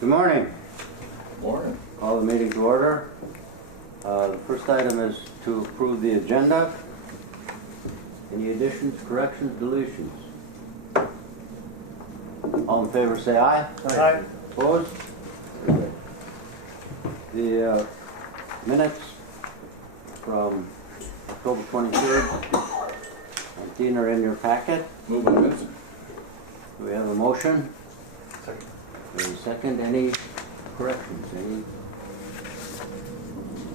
Good morning. Morning. Call the meeting to order. The first item is to approve the agenda. Any additions, corrections, deletions? All in favor say aye. Aye. Opposed? The minutes from October 23rd, 19 are in your packet. Move on, Vincent. Do we have a motion? Second. Any second? Any corrections? Any?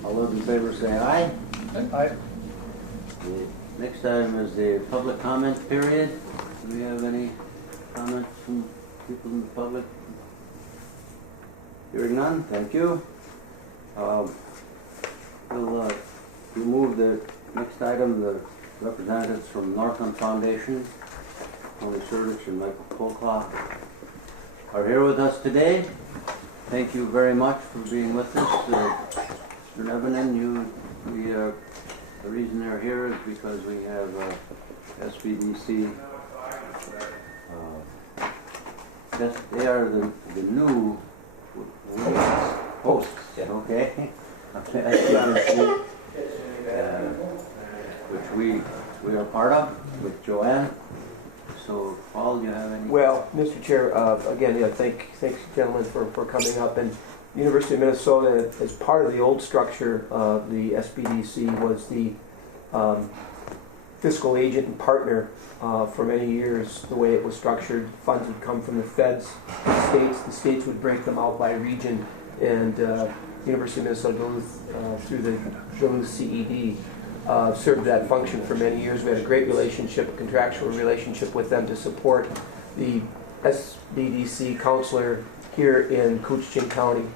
All those in favor say aye. Aye. The next item is the public comment period. Do we have any comments from people in the public? Hearing none, thank you. We'll remove the next item, the representatives from Northland Foundation, Tony Surdich and Michael Polclaw, are here with us today. Thank you very much for being with us. Mr. Nevenin, the reason they're here is because we have SBDC. They are the new hosts. Okay. SBDC, which we are part of with Joanne. So, Paul, do you have any? Well, Mr. Chair, again, thanks gentlemen for coming up. And University of Minnesota, as part of the old structure of the SBDC, was the fiscal agent and partner for many years. The way it was structured, funds would come from the feds, the states would break them out by region, and University of Minnesota Duluth, through the Duluth CED, served that function for many years. We had a great relationship, a contractual relationship with them to support the SBDC counselor here in Koochiching County.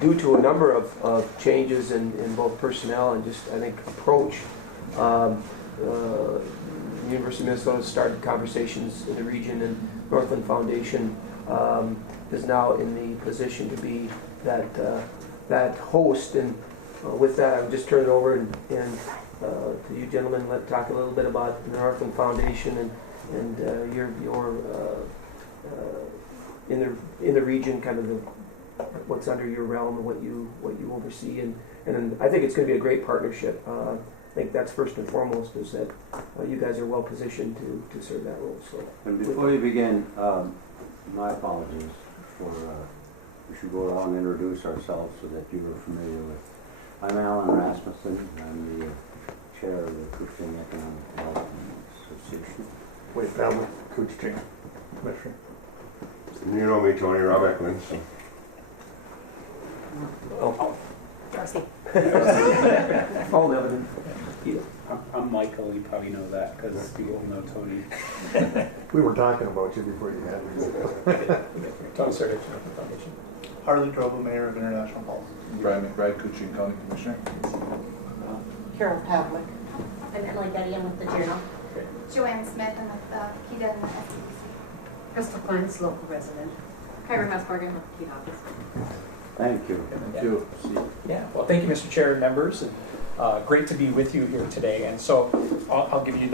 Due to a number of changes in both personnel and just, I think, approach, University of Minnesota started conversations in the region, and Northland Foundation is now in the position to be that host. And with that, I'll just turn it over and to you gentlemen. Let's talk a little bit about the Northland Foundation and your in the region, kind of what's under your realm and what you oversee. And I think it's going to be a great partnership. I think that's first and foremost, is that you guys are well positioned to serve that role. So, and before you begin, my apologies for. We should go around and introduce ourselves so that you are familiar with. I'm Alan Rasmussen. I'm the chair of the Koochiching Economic Development Association. Wade family, Koochiching Commissioner. You know me, Tony, Rob Eklund. So. oh, Darcy. all Nevenin. I'm Michael. You probably know that because people know Tony. We were talking about you before you had me. Tony Surdich, Northland Foundation. Harley Drobo, Mayor of International Falls. Brad McBride, Koochiching County Commissioner. Carol Pavlik. I'm Emily Getty. I'm with the Journal. Joanne Smith, I'm with the PETA and the SBDC. Crystal Kleins, local resident. Kyra Messbergen with the PETA office. Thank you. Thank you. Yeah. Well, thank you, Mr. Chair and members, and great to be with you here today. And so I'll give you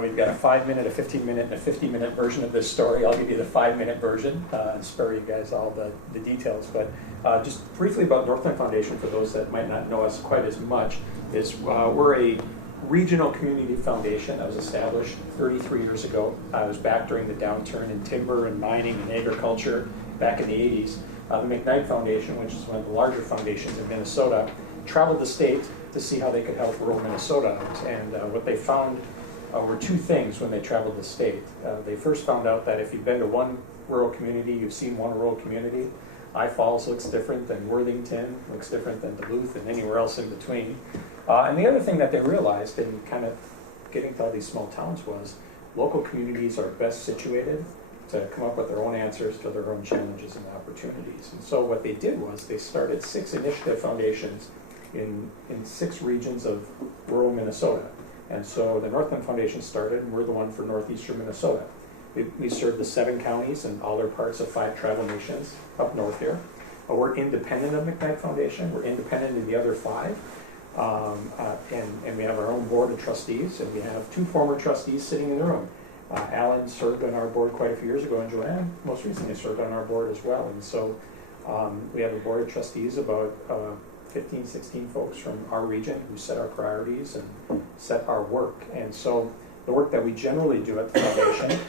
we've got a 5-minute, a 15-minute, and a 50-minute version of this story. I'll give you the 5-minute version and spare you guys all the details. But just briefly about Northland Foundation, for those that might not know us quite as much, is we're a regional community foundation that was established 33 years ago. I was back during the downturn in timber and mining and agriculture back in the 80s. The McKnight Foundation, which is one of the larger foundations in Minnesota, traveled the state to see how they could help rural Minnesota out. And what they found were two things when they traveled the state. They first found out that if you've been to one rural community, you've seen one rural community. I Falls looks different than Worthington, looks different than Duluth, and anywhere else in between. And the other thing that they realized in kind of getting to all these small towns was local communities are best situated to come up with their own answers to their own challenges and opportunities. And so what they did was they started 6 initiative foundations in 6 regions of rural Minnesota. And so the Northland Foundation started, and we're the one for northeastern Minnesota. We serve the 7 counties and all their parts of 5 tribal nations up north here. We're independent of McKnight Foundation. We're independent of the other 5. And we have our own board of trustees, and we have 2 former trustees sitting in the room. Alan served on our board quite a few years ago, and Joanne most recently served on our board as well. And so we have a board of trustees, about 15, 16 folks from our region who set our priorities and set our work. And so the work that we generally do at the foundation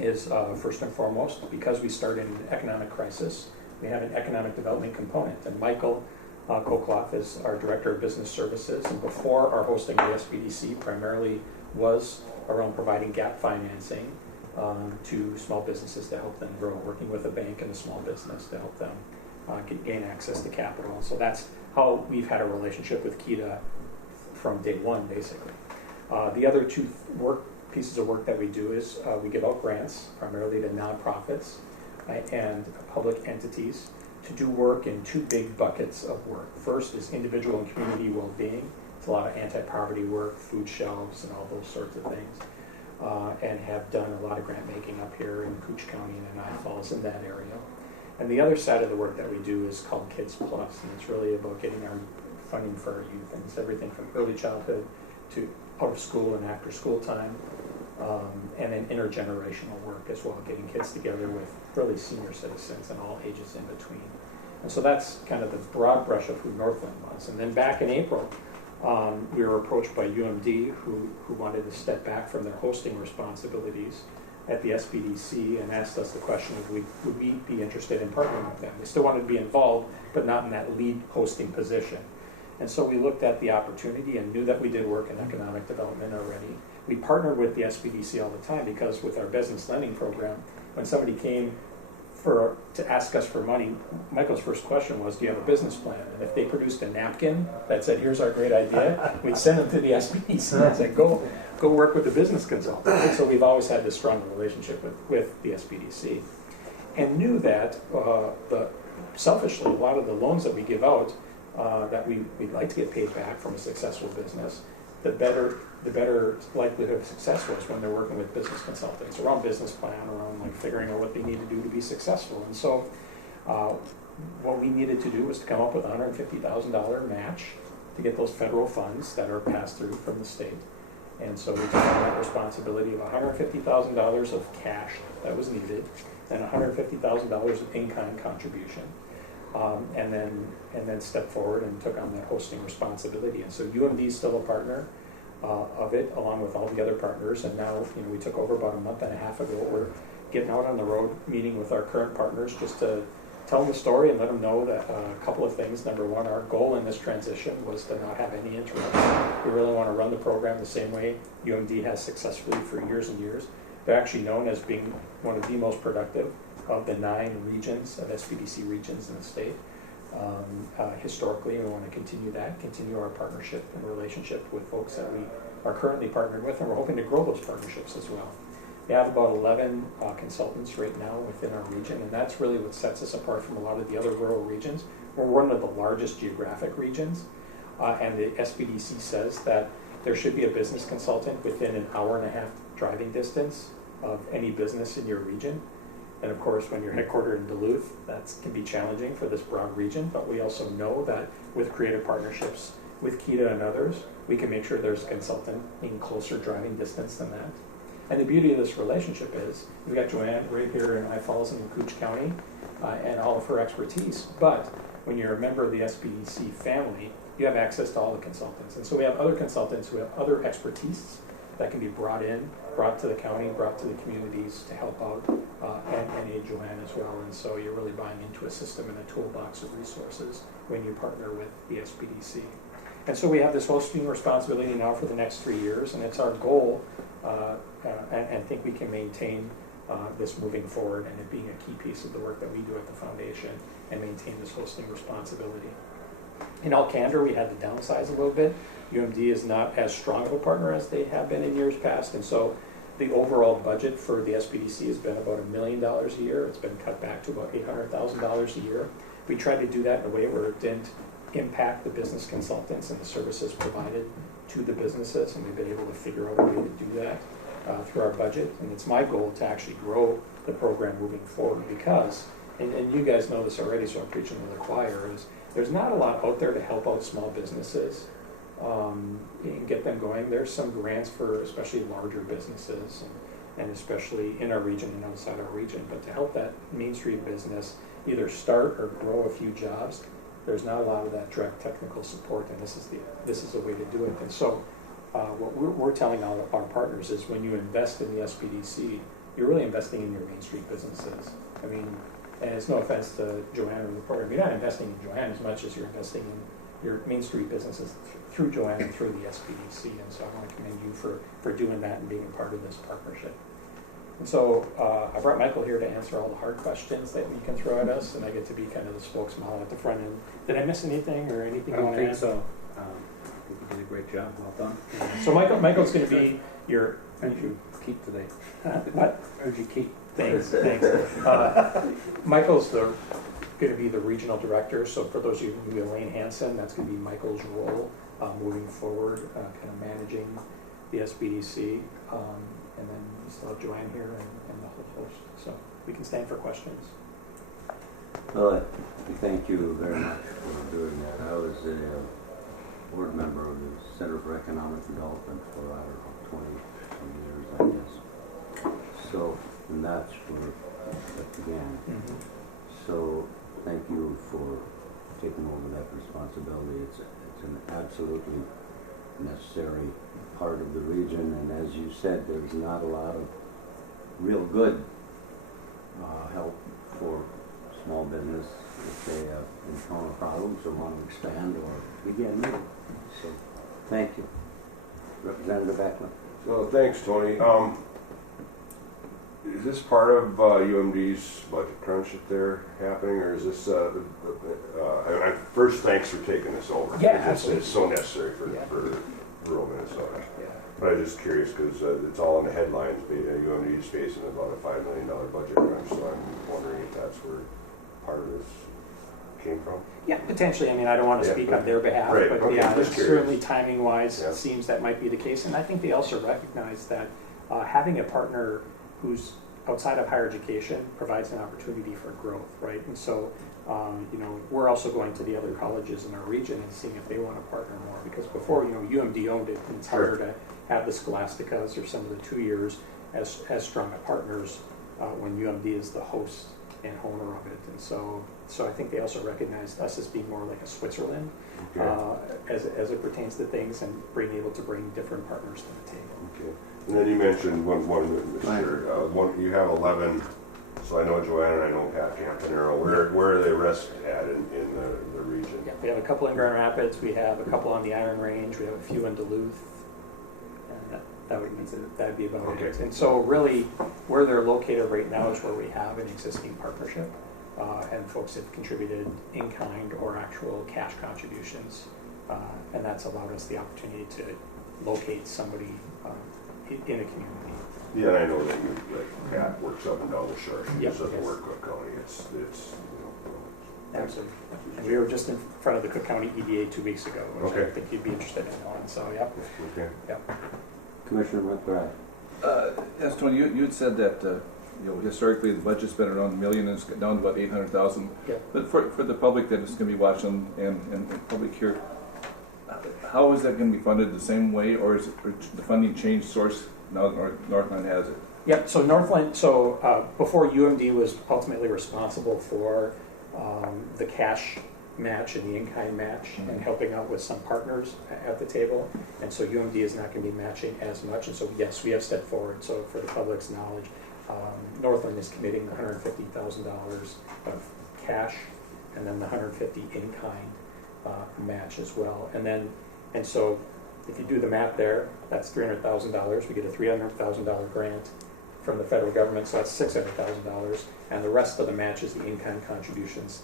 is first and foremost, because we start in an economic crisis, we have an economic development component. And Michael Kokloff is our Director of Business Services, and before our hosting of the SBDC primarily was around providing gap financing to small businesses to help them grow, working with a bank and a small business to help them gain access to capital. So that's how we've had a relationship with KEDA from day one, basically. The other two pieces of work that we do is we give out grants, primarily to nonprofits and public entities, to do work in two big buckets of work. First is individual and community well-being. It's a lot of anti-poverty work, food shelves, and all those sorts of things, and have done a lot of grant making up here in Cooch County and in I Falls in that area. And the other side of the work that we do is called Kids Plus, and it's really about getting our funding for our youth, and it's everything from early childhood to out of school and after school time, and then intergenerational work as well, getting kids together with really senior citizens and all ages in between. And so that's kind of the broad brush of who Northland was. And then back in April, we were approached by UMD, who wanted to step back from their hosting responsibilities at the SBDC and asked us the question of would we be interested in partnering with them. They still wanted to be involved, but not in that lead hosting position. And so we looked at the opportunity and knew that we did work in economic development already. We partnered with the SBDC all the time because with our business lending program, when somebody came to ask us for money, Michael's first question was, do you have a business plan? And if they produced a napkin that said, here's our great idea, we'd send them to the SBDC and say, go work with the business consultant. And so we've always had this strong relationship with the SBDC. And knew that selfishly, a lot of the loans that we give out that we'd like to get paid back from a successful business, the better likelihood of success was when they're working with business consultants around business plan, around like figuring out what they need to do to be successful. And so what we needed to do was to come up with a $150,000 match to get those federal funds that are passed through from the state. And so we took on that responsibility of $150,000 of cash that was needed and $150,000 of in-kind contribution. And then stepped forward and took on that hosting responsibility. And so UMD is still a partner of it, along with all the other partners. And now, we took over about a month and a half ago. We're getting out on the road, meeting with our current partners, just to tell them the story and let them know that a couple of things. Number one, our goal in this transition was to not have any interim. We really want to run the program the same way UMD has successfully for years and years. They're actually known as being one of the most productive of the 9 regions of SBDC regions in the state. Historically, we want to continue our partnership and relationship with folks that we are currently partnered with, and we're hoping to grow those partnerships as well. We have about 11 consultants right now within our region, and that's really what sets us apart from a lot of the other rural regions. We're one of the largest geographic regions, and the SBDC says that there should be a business consultant within an hour-and-a-half driving distance of any business in your region. And of course, when you're headquartered in Duluth, that can be challenging for this broad region, but we also know that with creative partnerships with KEDA and others, we can make sure there's a consultant in closer driving distance than that. And the beauty of this relationship is, we've got Joanne right here in I Falls in Cooch County, and all of her expertise, but when you're a member of the SBDC family, you have access to all the consultants. And so we have other consultants who have other expertise that can be brought to the county, brought to the communities to help out and aid Joanne as well. And so you're really buying into a system and a toolbox of resources when you partner with the SBDC. And so we have this hosting responsibility now for the next 3 years, and it's our goal, and think we can maintain this moving forward, and it being a key piece of the work that we do at the foundation, and maintain this hosting responsibility. In all candor, we had to downsize a little bit. UMD is not as strong of a partner as they have been in years past, and so the overall budget for the SBDC has been about $1 million a year. It's been cut back to about $800,000 a year. We tried to do that in a way where it didn't impact the business consultants and the services provided to the businesses, and we've been able to figure out a way to do that through our budget. And it's my goal to actually grow the program moving forward because, and you guys know this already, so I'm preaching to the choir, is there's not a lot out there to help out small businesses and get them going. There's some grants for especially larger businesses and especially in our region and outside our region. But to help that Main Street business either start or grow a few jobs, there's not a lot of that direct technical support, and this is a way to do it. And so what we're telling all of our partners is when you invest in the SPDC, you're really investing in your Main Street businesses. I mean, and it's no offense to Joanne or the program, you're not investing in Joanne as much as you're investing in your Main Street businesses through Joanne and through the SPDC. And so I want to commend you for doing that and being a part of this partnership. And so I brought Michael here to answer all the hard questions that you can throw at us, and I get to be kind of the spokesman at the front end. Did I miss anything or anything? I you don't want to think add? so. I think you did a great job. Well done. So Michael's going to be your. Thank you. Keep today. What? Urge you keep. Thanks. Michael's going to be the regional director. So for those of you who know Elaine Hansen, that's going to be Michael's role moving forward, kind of managing the SBDC. And then we still have Joanne here and the whole host. So we can stand for questions. Well, thank you very much for doing that. I was a board member of the Center for Economic Development for, I don't know, 20 years, I guess. So, and that's where that began. Mm-hmm. So, thank you for taking over that responsibility. It's an absolutely necessary part of the region, and as you said, there's not a lot of real good help for small business if they encounter problems or want to expand or begin new. So, thank you. Representative Eklund. So thanks, Tony. Is this part of UMD's budget crunch that they're happening, or is this first, thanks for taking this over. Yeah, It's absolutely. so necessary for rural Minnesota. But I was just curious because it's all in the headlines. UMD is facing about a $5 million budget crunch, so I'm wondering if that's where part of this came from. Yeah, potentially. I mean, I don't want to speak on their behalf, Right, but okay, yeah, just curious. certainly timing-wise, Yeah. it seems that might be the case. And I think they also recognize that having a partner who's outside of higher education provides an opportunity for growth, right? And so, we're also going to the other colleges in our region and seeing if they want to partner more. Because before, UMD owned it, and it's harder to have the Scholasticas or some of the 2 years as strong a partners when UMD is the host and owner of it. And so I think they also recognize us as being more like a Switzerland as it pertains to things, and being able to bring different partners to the table. Okay. And then you mentioned one you have 11, so I know Joanne and I know Pat Campanero. Where are they rest at in the region? Yeah, we have a couple in Grand Rapids, we have a couple on the Iron Range, we have a few in Duluth, and that would be about it. And so really, where they're located right now is where we have an existing partnership, and folks have contributed in kind or actual cash contributions, and that's allowed us the opportunity to locate somebody in a community. Yeah, and I know that Pat works up and down the shore. She Yep. just doesn't Yes. work Cook County. It's Absolutely. And we were just in front of the Cook County EDA 2 weeks ago, which I Okay. think you'd be interested in knowing. So, yeah. okay. Commissioner McBride. Yes, Tony, you had said that historically the budget's been around $1 million and it's down to about 800,000. Yeah. But for the public that is going to be watching and public here, how is that going to be funded the same way, or is the funding change source now that Northland has it? Yep, so Northland, before UMD was ultimately responsible for the cash match and the in-kind match and helping out with some partners at the table. And so UMD is not going to be matching as much. And so, yes, we have stepped forward. So for the public's knowledge, Northland is committing $150,000 of cash and then the $150 in-kind match as well. And so if you do the math there, that's $300,000. We get a $300,000 grant from the federal government, so that's $600,000. And the rest of the match is the in-kind contributions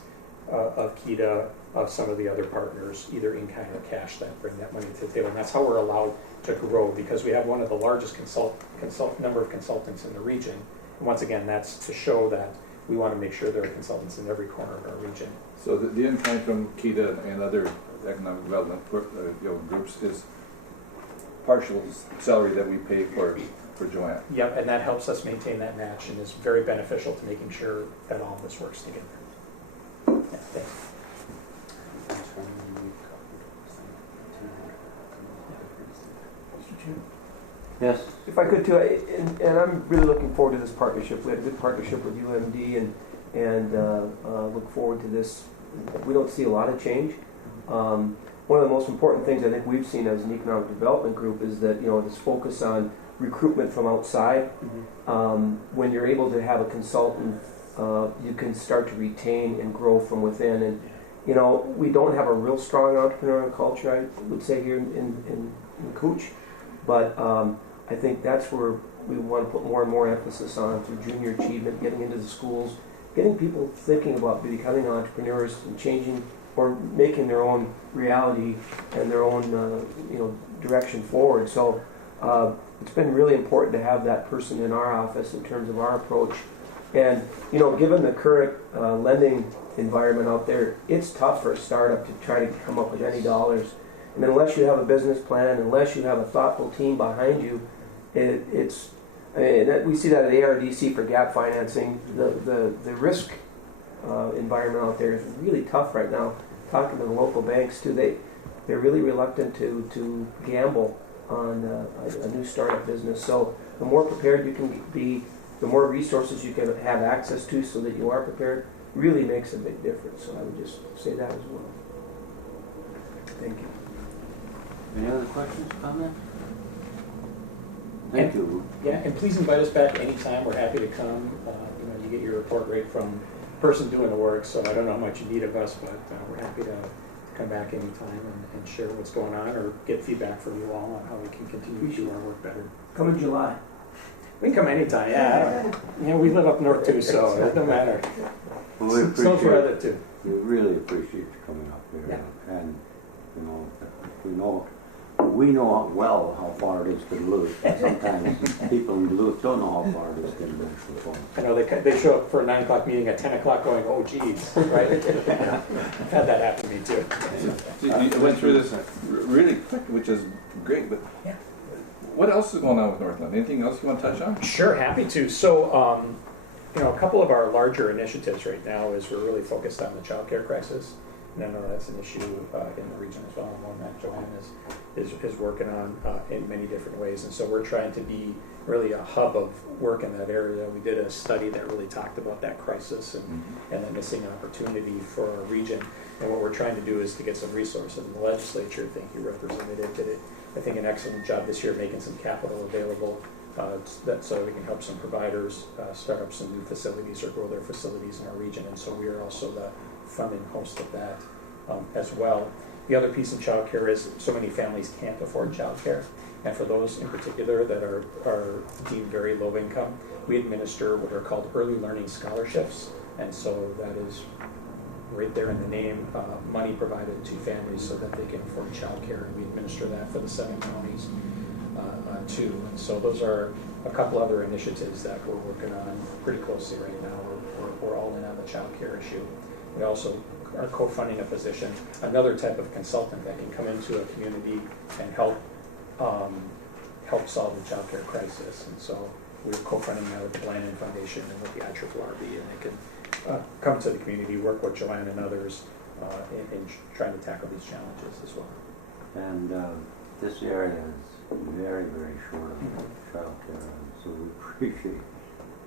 of KEDA, of some of the other partners, either in-kind or cash, that bring that money to the table. And that's how we're allowed to grow, because we have one of the largest number of consultants in the region. And once again, that's to show that we want to make sure there are consultants in every corner of our region. So the in-kind from KEDA and other economic development groups is partial salary that we pay for Joanne. Yep, and that helps us maintain that match and is very beneficial to making sure that all of this works together. Yeah, thanks. Mr. Chair. Yes. If I could too, and I'm really looking forward to this partnership. We had a good partnership with UMD and look forward to this. We don't see a lot of change. One of the most important things I think we've seen as an economic development group is that, this focus on recruitment from outside. When you're able to have a consultant, you can start to retain and grow from within. And we don't have a real strong entrepreneurial culture, I would say, here in Cooch, but I think that's where we want to put more and more emphasis on through junior achievement, getting into the schools, getting people thinking about becoming entrepreneurs and changing or making their own reality and their own direction forward. So it's been really important to have that person in our office in terms of our approach. And given the current lending environment out there, it's tough for a startup to try to come up with any dollars. And unless you have a business plan, unless you have a thoughtful team behind you, we see that at ARDC for gap financing. The risk environment out there is really tough right now. Talking to the local banks too, they're really reluctant to gamble on a new startup business. So the more prepared you can be, the more resources you can have access to, so that you are prepared, really makes a big difference. So I would just say that as well. Thank you. Any other questions, comments? Thank you. Yeah, and please invite us back anytime. We're happy to come. You get your report right from the person doing the work, so I don't know how much you need of us, but we're happy to come back anytime and share what's going on or get feedback from you all on how we can continue to do our work better. Come in July. We can come anytime, yeah. We live up north too, so it doesn't matter. Well, we Snow for other too. We really appreciate you coming up here. Yeah. And, we know well how far it is to Duluth. Sometimes people in Duluth don't know how far it is to Duluth. I know they show up for a 9 o'clock meeting at 10 o'clock going, oh geez, right? I've had that happen to me too. You went through this really quick, which is great, but yeah. What else is going on with Northland? Anything else you want to touch on? Sure, happy to. So, a couple of our larger initiatives right now is we're really focused on the child care crisis. And I know that's an issue in the region as well, and one that Joanne is working on in many different ways. And so we're trying to be really a hub of work in that area. We did a study that really talked about that crisis and the missing opportunity for our region. And what we're trying to do is to get some resources. And the legislature, thank you, Representative, did I think an excellent job this year making some capital available so we can help some providers start up some new facilities or grow their facilities in our region. And so we are also the funding host of that as well. The other piece in child care is so many families can't afford child care. And for those in particular that are deemed very low income, we administer what are called early learning scholarships. And so that is right there in the name, money provided to families so that they can afford child care. And we administer that for the 7 counties too. And so those are a couple other initiatives that we're working on pretty closely right now. We're all in on the child care issue. We also are co-funding a position, another type of consultant that can come into a community and help solve the child care crisis. And so we're co-funding that with the Blandon Foundation and with the IRRB, and they can come to the community, work with Joanne and others in trying to tackle these challenges as well. And this area is very, very short of child care, so we appreciate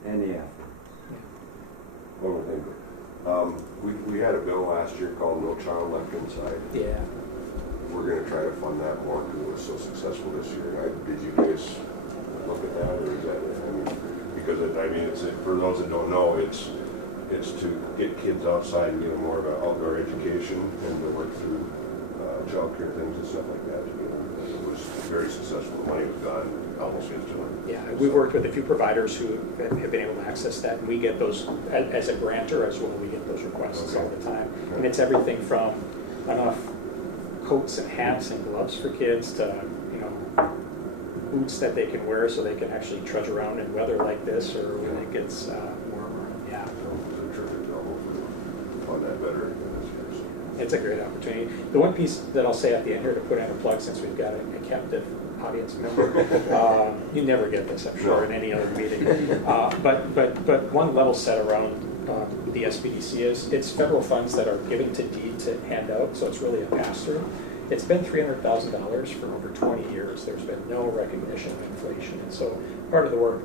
any effort. One more thing. We had a bill last year called No Child Left Inside. Yeah. We're going to try to fund that more because it was so successful this year. Did you guys look at that, or is that? Because it's for those that don't know, it's to get kids outside and give them more of an outdoor education and to work through child care things and stuff like that. It was very successful. The money was gone almost instantly. Yeah, we've worked with a few providers who have been able to access that, and we get those as a grantor as well. We get those requests all the time, and it's everything from enough coats and hats and gloves for kids to boots that they can wear so they can actually trudge around in weather like this or when it gets warmer. Yeah, On that better. it's a great opportunity. The one piece that I'll say at the end here to put in a plug, since we've got a captive audience member, you never get this, I'm sure, in any other meeting. But one level set around the SBDC is. It's federal funds that are given to deed to hand out, so it's really a pass-through. It's been $300,000 for over 20 years. There's been no recognition of inflation. And so part of the work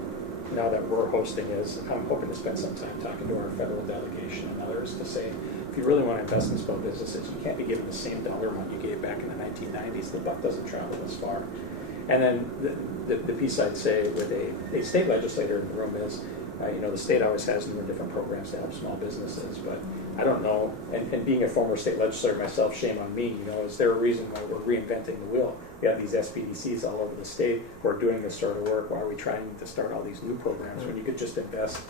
now that we're hosting is I'm hoping to spend some time talking to our federal delegation and others to say, if you really want to invest in small businesses, you can't be given the same dollar amount you gave back in the 1990s. The buck doesn't travel this far. And then the piece I'd say with a state legislator in the room is, the state always has new and different programs to help small businesses, but I don't know, and being a former state legislator myself, shame on me, is there a reason why we're reinventing the wheel? We have these SBDCs all over the state, we're doing this sort of work, why are we trying to start all these new programs when you could just invest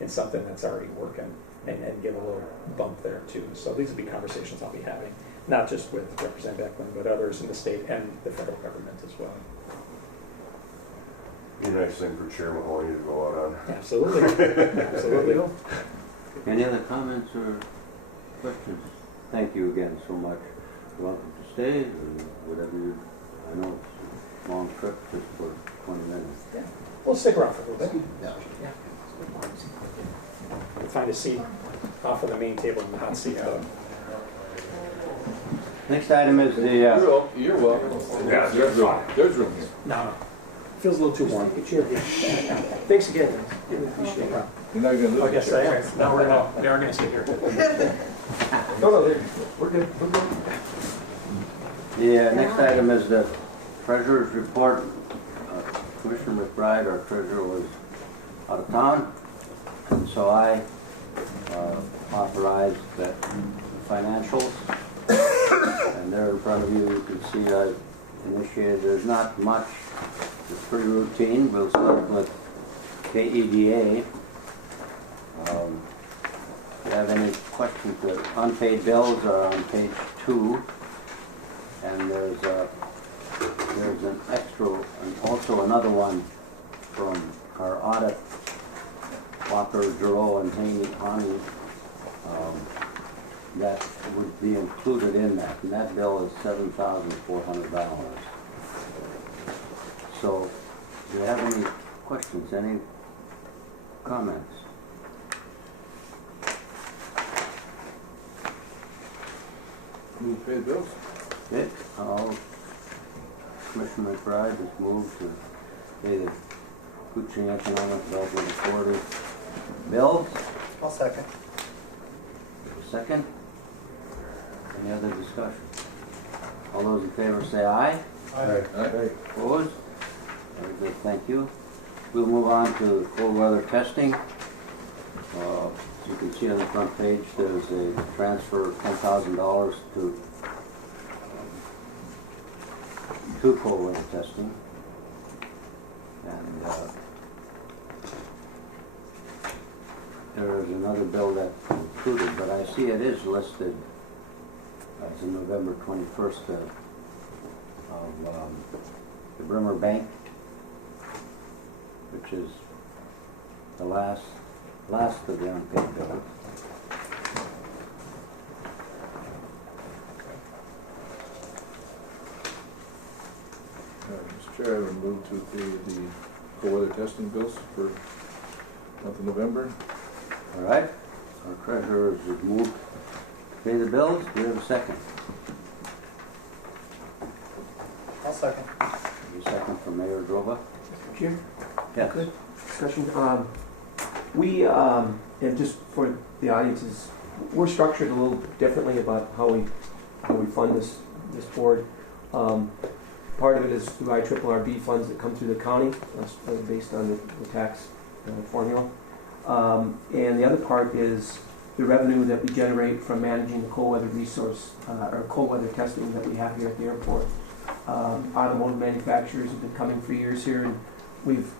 in something that's already working and get a little bump there too? So these will be conversations I'll be having, not just with Representative Eklund, but others in the state and the federal government as well. Be a nice thing for Chair Mahoney to go out on. Absolutely. Absolutely. Any other comments or questions? Thank you again so much. You're welcome to stay or whatever you, I know it's a long trip just for 20 minutes. Yeah. We'll stick around for a little bit. Yeah. We'll find a seat off of the main table in the hot seat. Next item is the, You're welcome. Yeah, there's room. There's room here. No. Feels a little too warm. Thanks again. Really appreciate it. You're not gonna lose. I guess I am. No, we are going to stay here. No, we're good. We're good. the next item is the treasurer's report. Commissioner McBride, our treasurer, was out of town, and so I authorized the financials, and there in front of you, you can see I initiated. There's not much. It's pretty routine. We'll start with KEDA. If you have any questions, the unpaid bills are on page 2, and there's an extra, and also another one from our audit, Walker, Giroux, and Haney, that would be included in that, and that bill is $7,400. So, do you have any questions, any comments? Move pay the bills. Okay, Commissioner McBride has moved to pay the Koochiching Economic Development Authority bills. I'll second. Second. Any other discussion? All those in favor say aye. Aye. Opposed? Very good, thank you. We'll move on to cold weather testing. As you can see on the front page, there's a transfer of $10,000 to cold weather testing. And there is another bill that's included, but I see it is listed as of November 21st of the Brimmer Bank, which is the last of the unpaid bills. Mr. Chair, I would move to pay the cold weather testing bills for month of November. All right, our treasurer has moved to pay the bills. Do we have a second? I'll second. A second from Mayor Drova. Mr. Chair? Yes. Good discussion. And just for the audiences, we're structured a little bit differently about how we fund this board. Part of it is through IRRB funds that come through the county, based on the tax formula. And the other part is the revenue that we generate from managing the cold weather resource, or cold weather testing that we have here at the airport. Automotive manufacturers have been coming for years here, and we've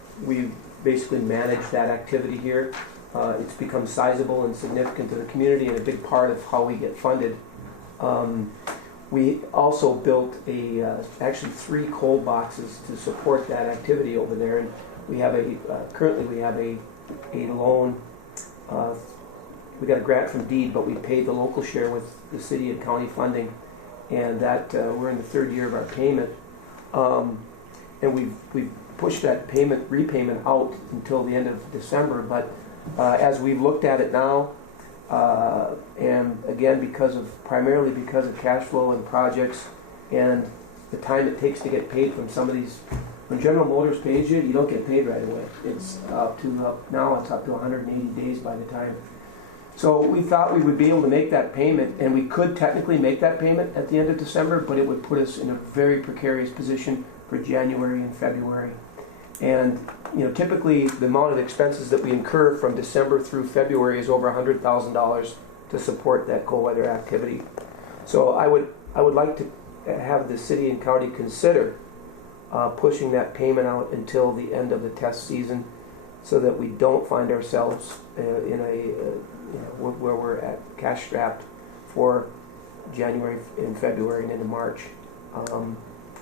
basically managed that activity here. It's become sizable and significant to the community and a big part of how we get funded. We also built actually 3 cold boxes to support that activity over there, and we have currently we have a loan. We got a grant from DEED, but we paid the local share with the city and county funding, and that we're in the 3rd year of our payment, and we've pushed that repayment out until the end of December. But As we've looked at it now, and again, primarily because of cash flow and projects and the time it takes to get paid from some of these. When General Motors pays you, you don't get paid right away. It's now it's up to 180 days by the time. So we thought we would be able to make that payment, and we could technically make that payment at the end of December, but it would put us in a very precarious position for January and February. And typically the amount of expenses that we incur from December through February is over $100,000 to support that cold weather activity. So I would like to have the city and county consider pushing that payment out until the end of the test season, so that we don't find ourselves in where we're at cash strapped for January and February and into March.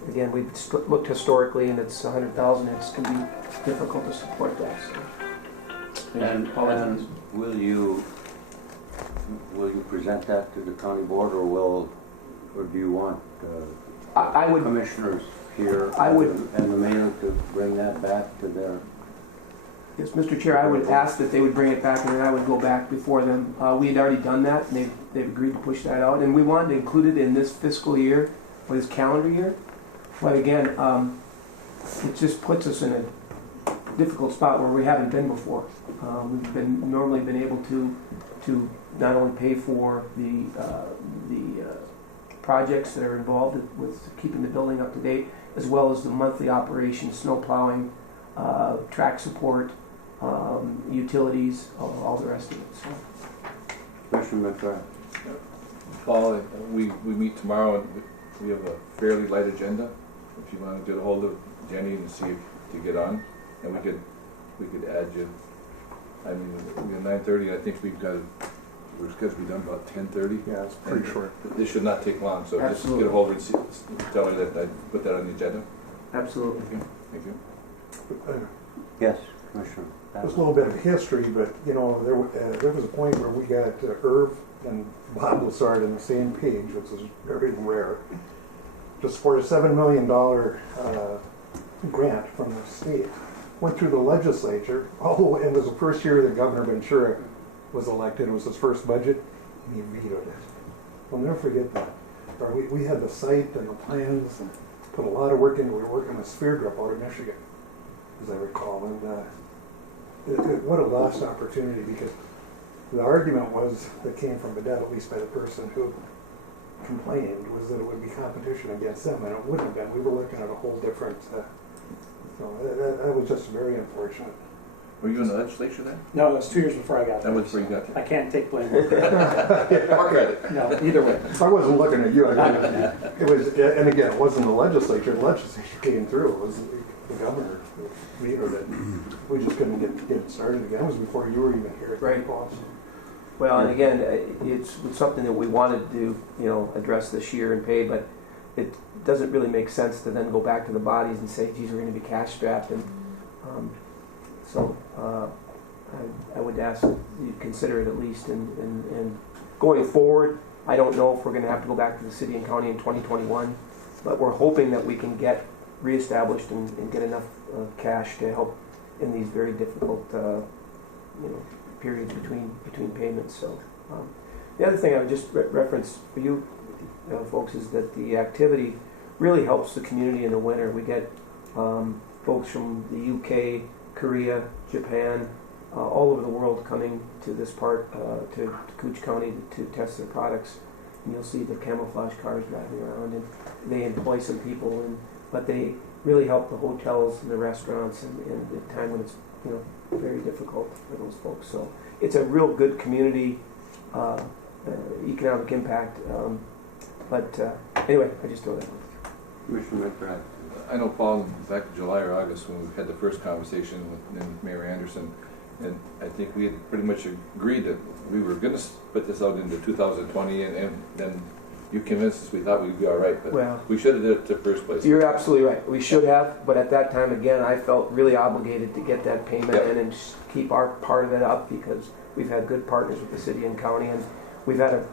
Again, we've looked historically, and it's 100,000. It's going to be difficult to support that. So. And will you present that to the county board, or do you want I would commissioners here and the mayor to bring that back to their? Yes, Mr. Chair, I would ask that they would bring it back, and then I would go back before them. We had already done that, and they've agreed to push that out, and we wanted to include it in this fiscal year or this calendar year. But again, it just puts us in a difficult spot where we haven't been before. We've normally been able to not only pay for the projects that are involved with keeping the building up to date, as well as the monthly operations, snow plowing, track support, utilities, all the rest of it. So. Commissioner McGrath. Paul, we meet tomorrow, and we have a fairly light agenda. If you want to get a hold of Jenny and see if to get on, and we could add you. I mean, we're 9:30. I think we're scheduled to be done about 10:30. Yeah, it's pretty short. This should not take long, so Absolutely. just get a hold of her and tell her that I put that on the agenda. Absolutely. Okay. Thank you. Yes, Commissioner. There's a little bit of history, but there was a point where we got Irv and Bob Lassard on the same page, which is very rare, to support a $7 million grant from the state. Went through the legislature, and it was the first year that Governor Ventura was elected. It was his first budget, and he vetoed it. I'll never forget that. We had the site and the plans, and put a lot of work into it. We were working with Speardrup out of Michigan, as I recall, and what a lost opportunity, because the argument that came from Badet, at least by the person who complained, was that it would be competition against them, and it wouldn't have been. We were looking at a whole different, so that was just very unfortunate. Were you in the legislature then? No, it was 2 years before I got there. That was where you got there. I can't take blame. Or credit. No, either way. I wasn't looking at you. It was, and again, it wasn't the legislature. The legislature came through. It was the governor who vetoed it. We just couldn't get it started again. It was before you were even here. Right. Well, and again, it's something that we wanted to, address this year and pay, but it doesn't really make sense to then go back to the bodies and say, geez, we're going to be cash strapped. And so I would ask that you consider it at least. And going forward, I don't know if we're going to have to go back to the city and county in 2021, but we're hoping that we can get reestablished and get enough cash to help in these very difficult, periods between payments. So the other thing I would just reference for you folks is that the activity really helps the community in the winter. We get folks from the UK, Korea, Japan, all over the world coming to this part, to Cooch County to test their products. And you'll see the camouflage cars driving around, and they employ some people, but they really help the hotels and the restaurants in the time when it's very difficult for those folks. So it's a real good community economic impact. Anyway, I just throw that out. Commissioner McBride. I know, Paul, back in July or August when we had the first conversation with Mayor Anderson, and I think we had pretty much agreed that we were going to put this out into 2020, and then you convinced us we thought we'd be all right, but we should have did it to first place. You're absolutely right. We should have, but at that time, again, I felt really obligated to get that payment in and just keep our part of it up, because we've had good partners with the city and county, and we've had a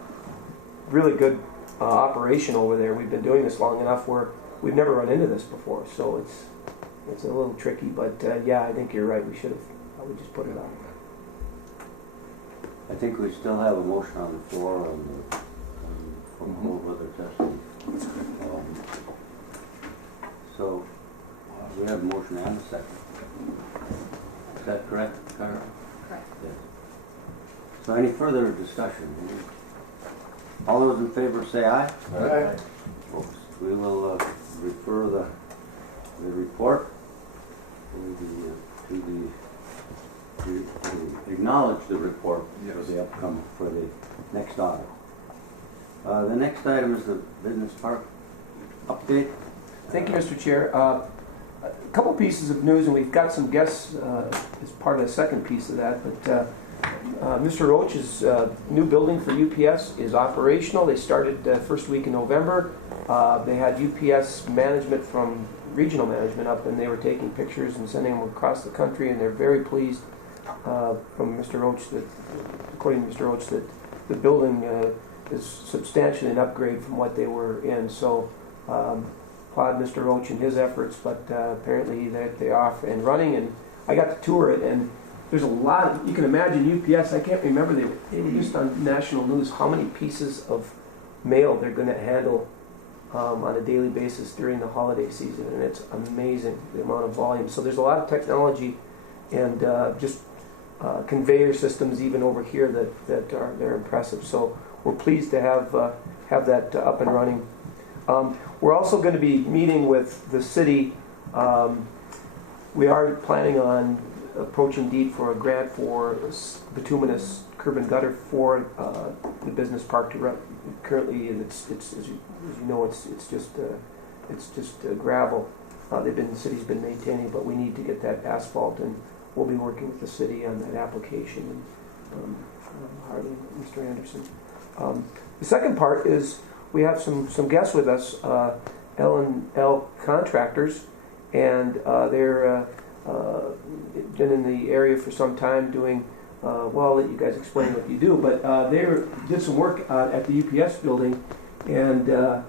really good operation over there. We've been doing this long enough where we've never run into this before, so it's a little tricky, but I think you're right. We should have just put it on. I think we still have a motion on the floor from cold weather testing. So, we have a motion and a second. Is that correct, Carl? Correct. Yes. So any further discussion? All those in favor say aye. Aye. Folks, we will refer the report to acknowledge the report for the upcoming, for the next audit. The next item is the business park update. Thank you, Mr. Chair. A couple pieces of news, and we've got some guests as part of the second piece of that, but Mr. Roach's new building for UPS is operational. They started first week in November. They had UPS management from regional management up, and they were taking pictures and sending them across the country, and they're very pleased from Mr. Roach that, according to Mr. Roach, that the building is substantially an upgrade from what they were in. So applaud Mr. Roach and his efforts, but apparently they're off and running, and I got to tour it, and there's a lot of, you can imagine UPS, I can't remember, they were just on national news how many pieces of mail they're going to handle on a daily basis during the holiday season, and it's amazing the amount of volume. So there's a lot of technology and just conveyor systems even over here they're impressive. So we're pleased to have that up and running. We're also going to be meeting with the city. We are planning on approaching DEED for a grant for bituminous curb and gutter for the business park to currently, and it's as you know, it's just gravel. The city's been maintaining, but we need to get that asphalt, and we'll be working with the city on that application. And Harley, Mr. Anderson. The second part is we have some guests with us, L&L Contractors, and they're been in the area for some time doing, well, I'll let you guys explain what you do, but they did some work at the UPS building, and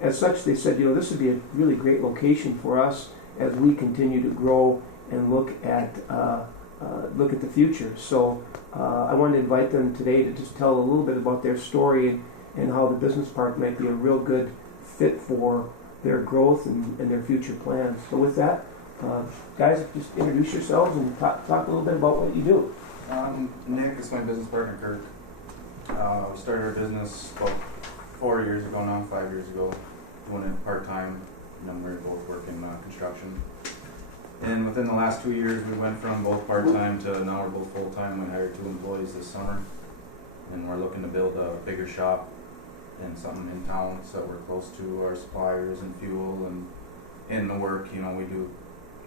as such they said, this would be a really great location for us as we continue to grow and look at the future. So I wanted to invite them today to just tell a little bit about their story and how the business park might be a real good fit for their growth and their future plans. So with that, guys, just introduce yourselves and talk a little bit about what you do. Nick, this is my business partner, Kirk. We started our business about 4 years ago now, 5 years ago, doing it part-time, and then we were both working construction. And within the last 2 years, we went from both part-time to now we're both full-time. We hired 2 employees this summer, and we're looking to build a bigger shop and something in town so we're close to our suppliers and fuel and in the work. We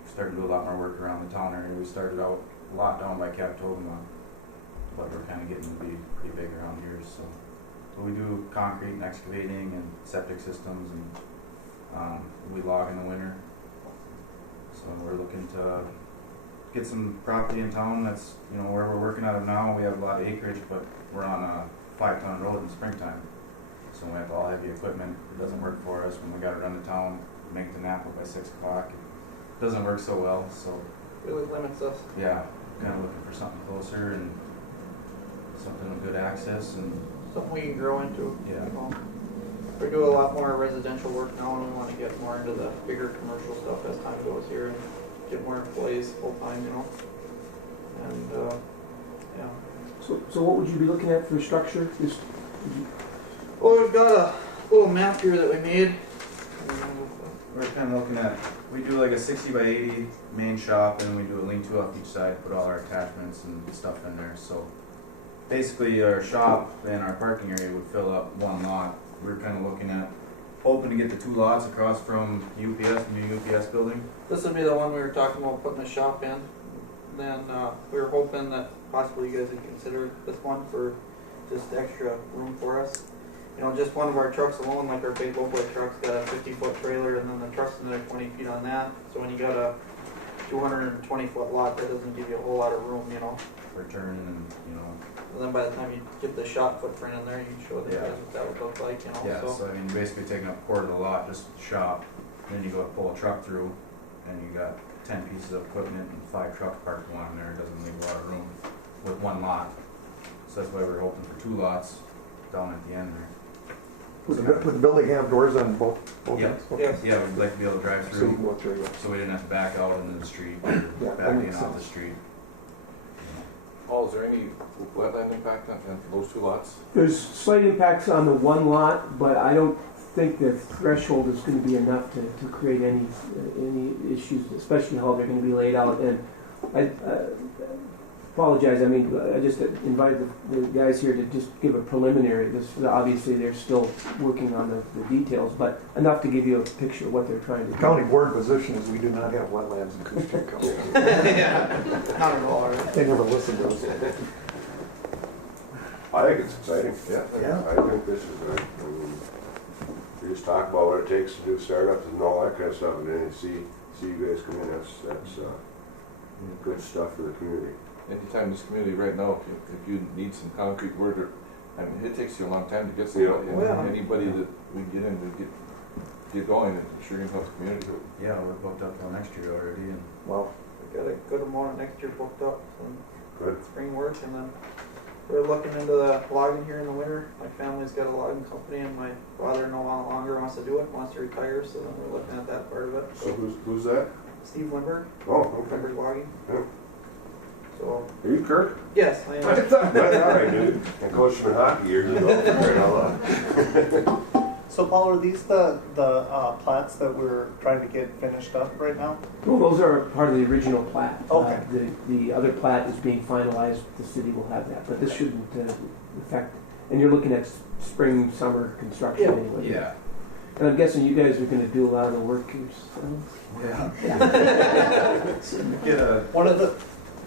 started to do a lot more work around the town area. We started out a lot down by Capitova, but we're kind of getting to be pretty big around here. So we do concrete and excavating and septic systems, and we log in the winter. So we're looking to get some property in town. That's where we're working out of now. We have a lot of acreage, but we're on a 5-ton road in springtime, so we have all heavy equipment. It doesn't work for us when we got to run to town, make it to Napa by 6 o'clock. It doesn't work so well. So Really limits us. yeah, kind of looking for something closer and something with good access and Something we can grow into. yeah. We do a lot more residential work now, and we want to get more into the bigger commercial stuff as time goes here and get more employees full time, And yeah. So what would you be looking at for structure? Well, we've got a little map here that we made. We're kind of looking at, we do like a 60 by 80 main shop, and we do a lean-to off each side, put all our attachments and stuff in there. So basically our shop and our parking area would fill up one lot. We're kind of looking at hoping to get the 2 lots across from UPS, the new UPS building. This would be the one we were talking about putting a shop in. Then we were hoping that possibly you guys would consider this one for just extra room for us. Just one of our trucks alone, like our big local truck's got a 50-foot trailer, and then the truck's another 20 feet on that. So when you got a 220-foot lot, that doesn't give you a whole lot of room, For turning and, And then by the time you get the shop footprint in there, you can show the guys what that would look like, Yeah, so I mean, basically taking up a quarter of the lot, just shop. Then you go pull a truck through, and you got 10 pieces of equipment and 5 trucks parked along there. It doesn't leave a lot of room with one lot. So that's why we're hoping for 2 lots down at the end there. Would the building have doors on both Yeah. ends? Yes. Yeah, we'd like to be able to drive So you can through, go through, yeah. so we didn't have to back out into the street, or Yeah, that back in makes off the sense. street. Paul, is there any wetland impact on those 2 lots? There's slight impacts on the one lot, but I don't think the threshold is going to be enough to create any issues, especially how they're going to be laid out. And I apologize. I mean, I just invited the guys here to just give a preliminary. This obviously they're still working on the details, but enough to give you a picture of what they're trying to do. County board position is we do not have wetlands in Koochiching County. Not at all, right? They never listen to us. I think it's exciting. Yeah. I think this is good. I mean, we just talk about what it takes to do startups and all that kind of stuff, and then see you guys come in. That's good stuff for the community. Anytime this community right now, if you need some concrete work, I mean, it takes you a long time to get somebody. Yeah. Oh, yeah. Anybody that we get in to get going, it sure can help the community. Yeah, we're booked up till next year already, and Wow. We got a good amount of next year booked up, so Good. spring work, and then we're looking into the logging here in the winter. My family's got a logging company, and my father no longer wants to do it, wants to retire, so then we're looking at that part of it. So who's that? Steve Lindbergh, Oh, okay. Lindbergh Logging. Yeah. So, Are you Kirk? yes, I am. Right, all right, dude. And coached him in hockey years ago. Right out loud. So Paul, are these the plats that we're trying to get finished up right now? Well, those are part of the original plat. Okay. The other plat is being finalized. The city will have that, but this shouldn't affect. And you're looking at spring, summer construction Yeah. anyway. yeah. And I'm guessing you guys are going to do a lot of the work yourselves. Get a, One of the,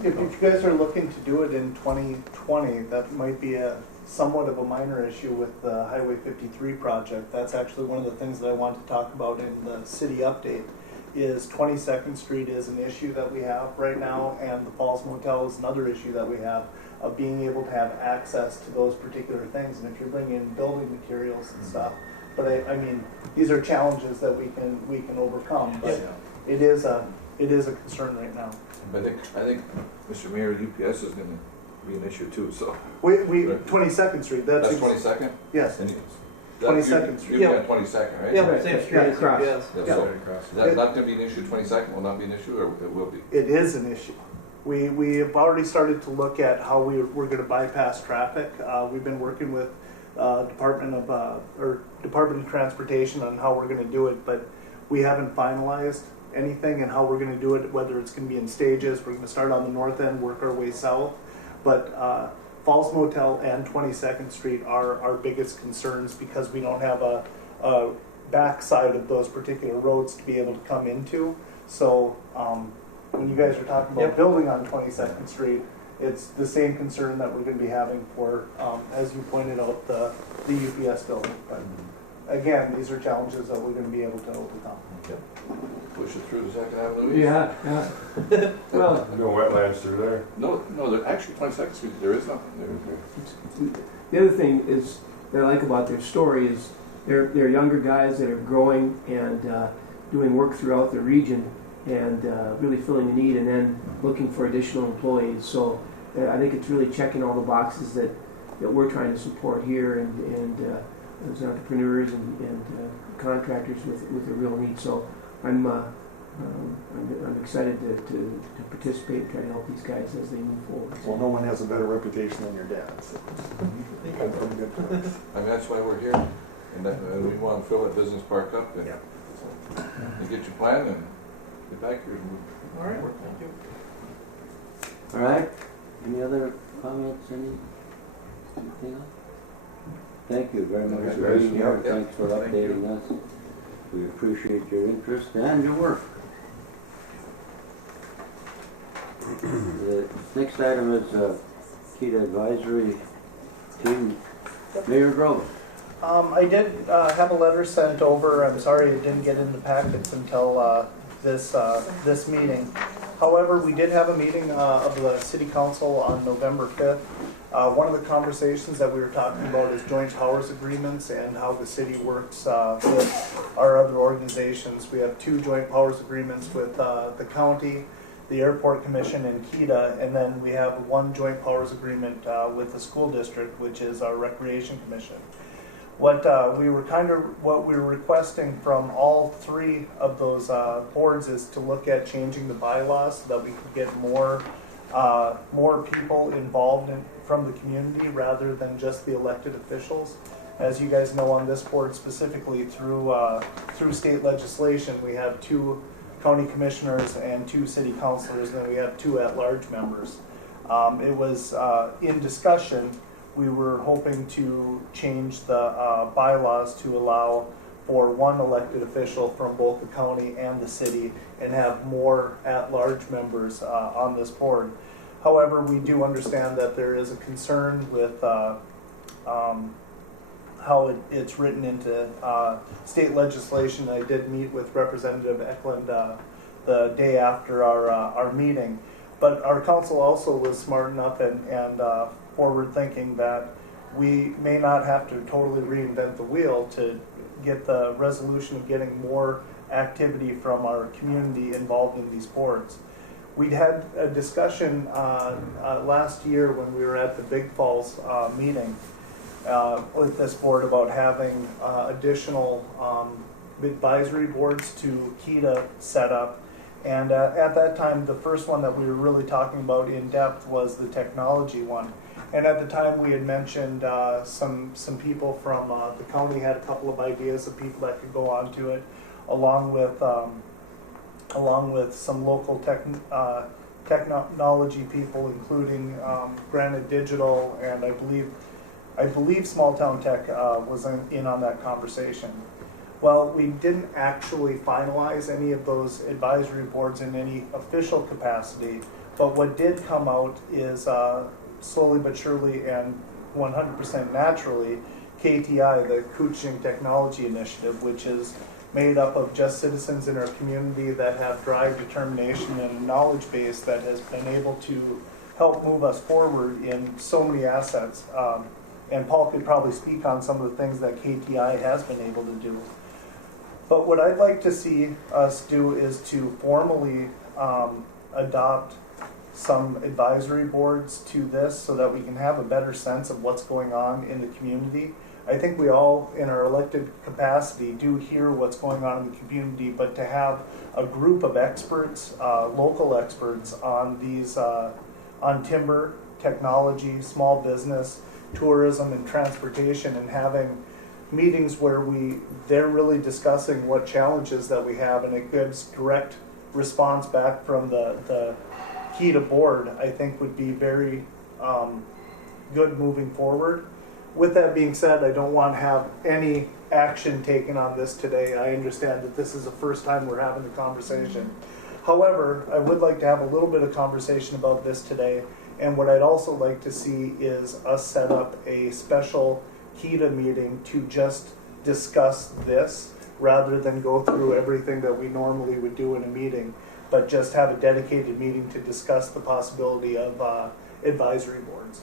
if you guys are looking to do it in 2020, that might be a somewhat of a minor issue with the Highway 53 project. That's actually one of the things that I want to talk about in the city update. Is 22nd Street is an issue that we have right now, and the Falls Motel is another issue that we have of being able to have access to those particular things. And if you're bringing in building materials and stuff, but I mean, these are challenges that we can overcome. But it is a concern right now. I think, Mr. Mayor, UPS is going to be an issue too. So We 22nd Street. that's 22nd. Yes. And 22nd Street. You've got 22nd, right? Yeah, Right, same right street, across. yes. Yeah, Yeah. so is that not going to be an issue? 22nd will not be an issue, or it will be? It is an issue. We have already started to look at how we're going to bypass traffic. We've been working with Department of Transportation on how we're going to do it, but we haven't finalized anything and how we're going to do it. Whether it's going to be in stages, we're going to start on the north end, work our way south. But Falls Motel and 22nd Street are our biggest concerns because we don't have a backside of those particular roads to be able to come into. So when you guys are talking about building on 22nd Street, it's the same concern that we're going to be having for, as you pointed out, the UPS building. But again, these are challenges that we're going to be able to overcome. Okay. Push it through the second avenue. Yeah. Well, No wetlands through there. No, there actually 22nd Street. There is nothing there. the other thing is that I like about their story is they're younger guys that are growing and doing work throughout the region and really filling a need, and then looking for additional employees. So I think it's really checking all the boxes that we're trying to support here, and as entrepreneurs and contractors with a real need. So I'm excited to participate and try to help these guys as they move forward. Well, no one has a better reputation than your dad. So. Come from a good place. I mean, that's why we're here, and we want to fill that business park up and, and get your plan and get back here. All right, thank you. All right, any other comments, anything else? Thank you very much Thanks, for guys. being here. Yeah. Thanks for updating us. We appreciate your interest and your work. The next item is KETA Advisory Team. Mayor Grover. I did have a letter sent over. I'm sorry it didn't get in the packets until this meeting. However, we did have a meeting of the City Council on November 5th. One of the conversations that we were talking about is joint powers agreements and how the city works with our other organizations. We have 2 joint powers agreements with the county, the the Airport Commission and KEDA, and then we have one joint powers agreement with the school district, which is our Recreation Commission. What we were requesting from all three of those boards is to look at changing the bylaws so that we could get more people involved from the community rather than just the elected officials. As you guys know, on this board specifically, through state legislation, we have 2 county commissioners and 2 city councilors, and then we have 2 at-large members. It was in discussion. We were hoping to change the bylaws to allow for 1 elected official from both the county and the city and have more at-large members on this board. However, we do understand that there is a concern with how it's written into state legislation. I did meet with Representative Eklund the day after our meeting. But our council also was smart enough and forward thinking that we may not have to totally reinvent the wheel to get the resolution of getting more activity from our community involved in these boards. We had a discussion last year when we were at the Big Falls meeting with this board about having additional advisory boards to KEDA set up. And at that time, the first one that we were really talking about in depth was the technology one. And at the time, we had mentioned some people from the county had a couple of ideas of people that could go onto it, along with some local technology people, including Granite Digital, and I believe Small Town Tech was in on that conversation. Well, we didn't actually finalize any of those advisory boards in any official capacity, but what did come out is slowly but surely and 100% naturally, KTI, the Koochiching Technology Initiative, which is made up of just citizens in our community that have drive, determination, and a knowledge base that has been able to help move us forward in so many assets. And Paul could probably speak on some of the things that KTI has been able to do. But what I'd like to see us do is to formally adopt some advisory boards to this so that we can have a better sense of what's going on in the community. I think we all, in our elected capacity, do hear what's going on in the community, but to have a group of experts, local experts on these, on timber, technology, small business, tourism, and transportation, and having meetings where they're really discussing what challenges that we have, and it gives direct response back from the KEDA board, I think would be very good moving forward. With that being said, I don't want to have any action taken on this today. I understand that this is the first time we're having the conversation. However, I would like to have a little bit of conversation about this today, and what I'd also like to see is us set up a special KEDA meeting to just discuss this rather than go through everything that we normally would do in a meeting, but just have a dedicated meeting to discuss the possibility of advisory boards.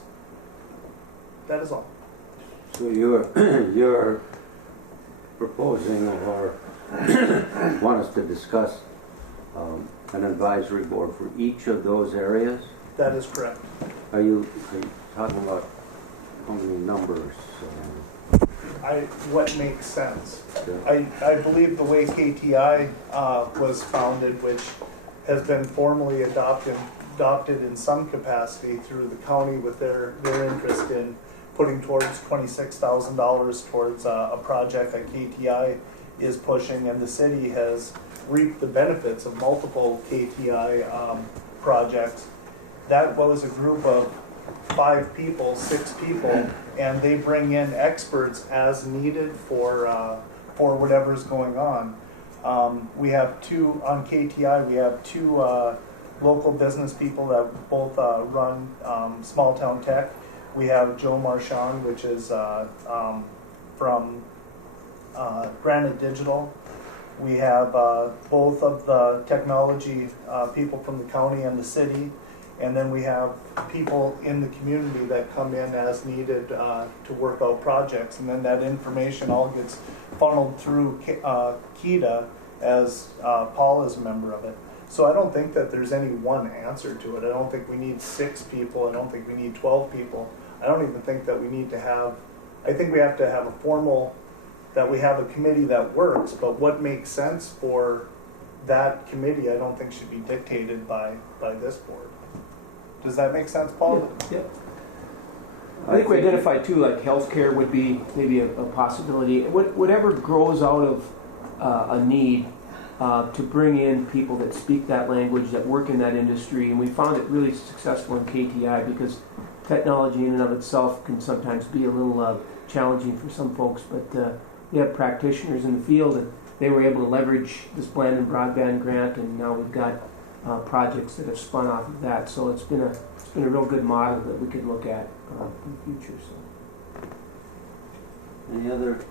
That is all. So you're proposing or want us to discuss an advisory board for each of those areas? That is correct. Are you talking about how many numbers? What makes sense. Yeah. I believe the way KTI was founded, which has been formally adopted in some capacity through the county with their interest in putting towards $26,000 towards a project that KTI is pushing, and the city has reaped the benefits of multiple KTI projects. That was a group of 5 people, 6 people, and they bring in experts as needed for whatever's going on. We have 2 on KTI. We have 2 local business people that both run Small Town Tech. We have Joe Marchand, which is from Granite Digital. We have both of the technology people from the county and the city. And then we have people in the community that come in as needed to work out projects. And then that information all gets funneled through KEDA as Paul is a member of it. So I don't think that there's any one answer to it. I don't think we need 6 people. I don't think we need 12 people. I don't even think that we need to have, I think we have to have a formal, that we have a committee that works, but what makes sense for that committee I don't think should be dictated by this board. Does that make sense, Paul? Yeah. I think we identified too, like healthcare would be maybe a possibility. Whatever grows out of a need to bring in people that speak that language, that work in that industry, and we found it really successful in KTI because technology in and of itself can sometimes be a little challenging for some folks, but we have practitioners in the field and they were able to leverage this Bland and Broadband grant, and now we've got projects that have spun off of that. So it's been a real good model that we could look at in the future. So. Any other?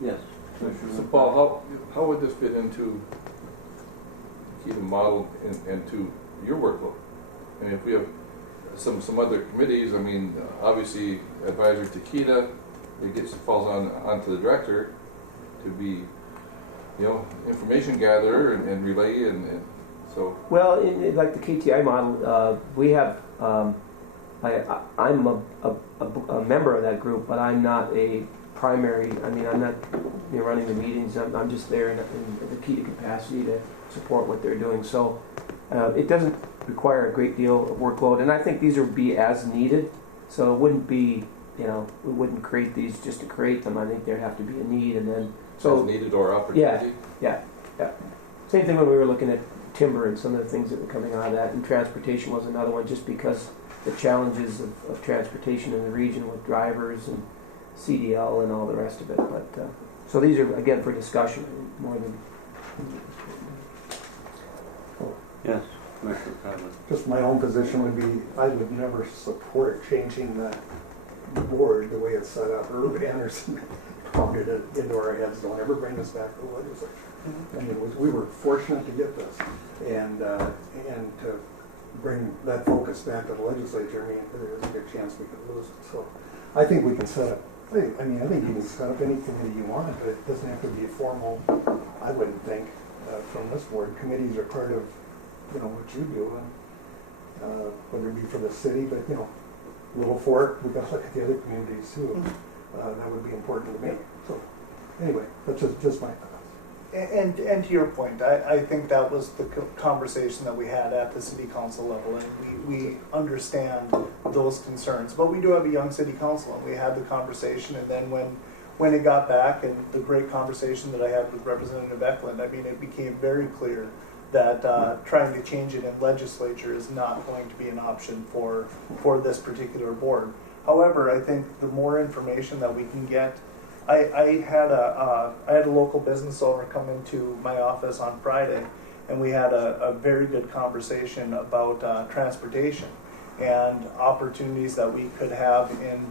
Yes. So Paul, how would this fit into the model into your workload? And if we have some other committees, I mean, obviously advisor to KEDA, it falls onto the director to be, information gatherer and relay and so. Well, in like the KTI model, we have. I'm a member of that group, but I'm not a primary. I mean, I'm not running the meetings. I'm just there in the KEDA capacity to support what they're doing. So it doesn't require a great deal of workload, and I think these would be as needed. So it wouldn't be, we wouldn't create these just to create them. I think there'd have to be a need, and then so needed or opportunity. Yeah. Same thing when we were looking at timber and some of the things that were coming out of that, and transportation was another one, just because the challenges of transportation in the region with drivers and CDL and all the rest of it. But so these are again for discussion more than. Yes, Commissioner Conley. Just my own position would be, I would never support changing the board the way it's set up. Herb Anderson pounded it into our heads, don't ever bring this back to the legislature. I mean, we were fortunate to get this, and to bring that focus back to the legislature, I mean, there's a good chance we could lose it. So I think we can set up, I think you can set up any committee you want, but it doesn't have to be a formal, I wouldn't think, from this board. Committees are part of, what you do, and whether it be for the city, but, Little Fork, we've got to look at the other communities too. That would be important to me. So anyway, that's just my thoughts. And to your point, I think that was the conversation that we had at the city council level, and we understand those concerns. But we do have a young city council, and we had the conversation, and then when it got back, and the great conversation that I had with Representative Eklund, I mean, it became very clear that trying to change it in legislature is not going to be an option for this particular board. However, I think the more information that we can get, I had a local business owner come into my office on Friday, and we had a very good conversation about transportation and opportunities that we could have in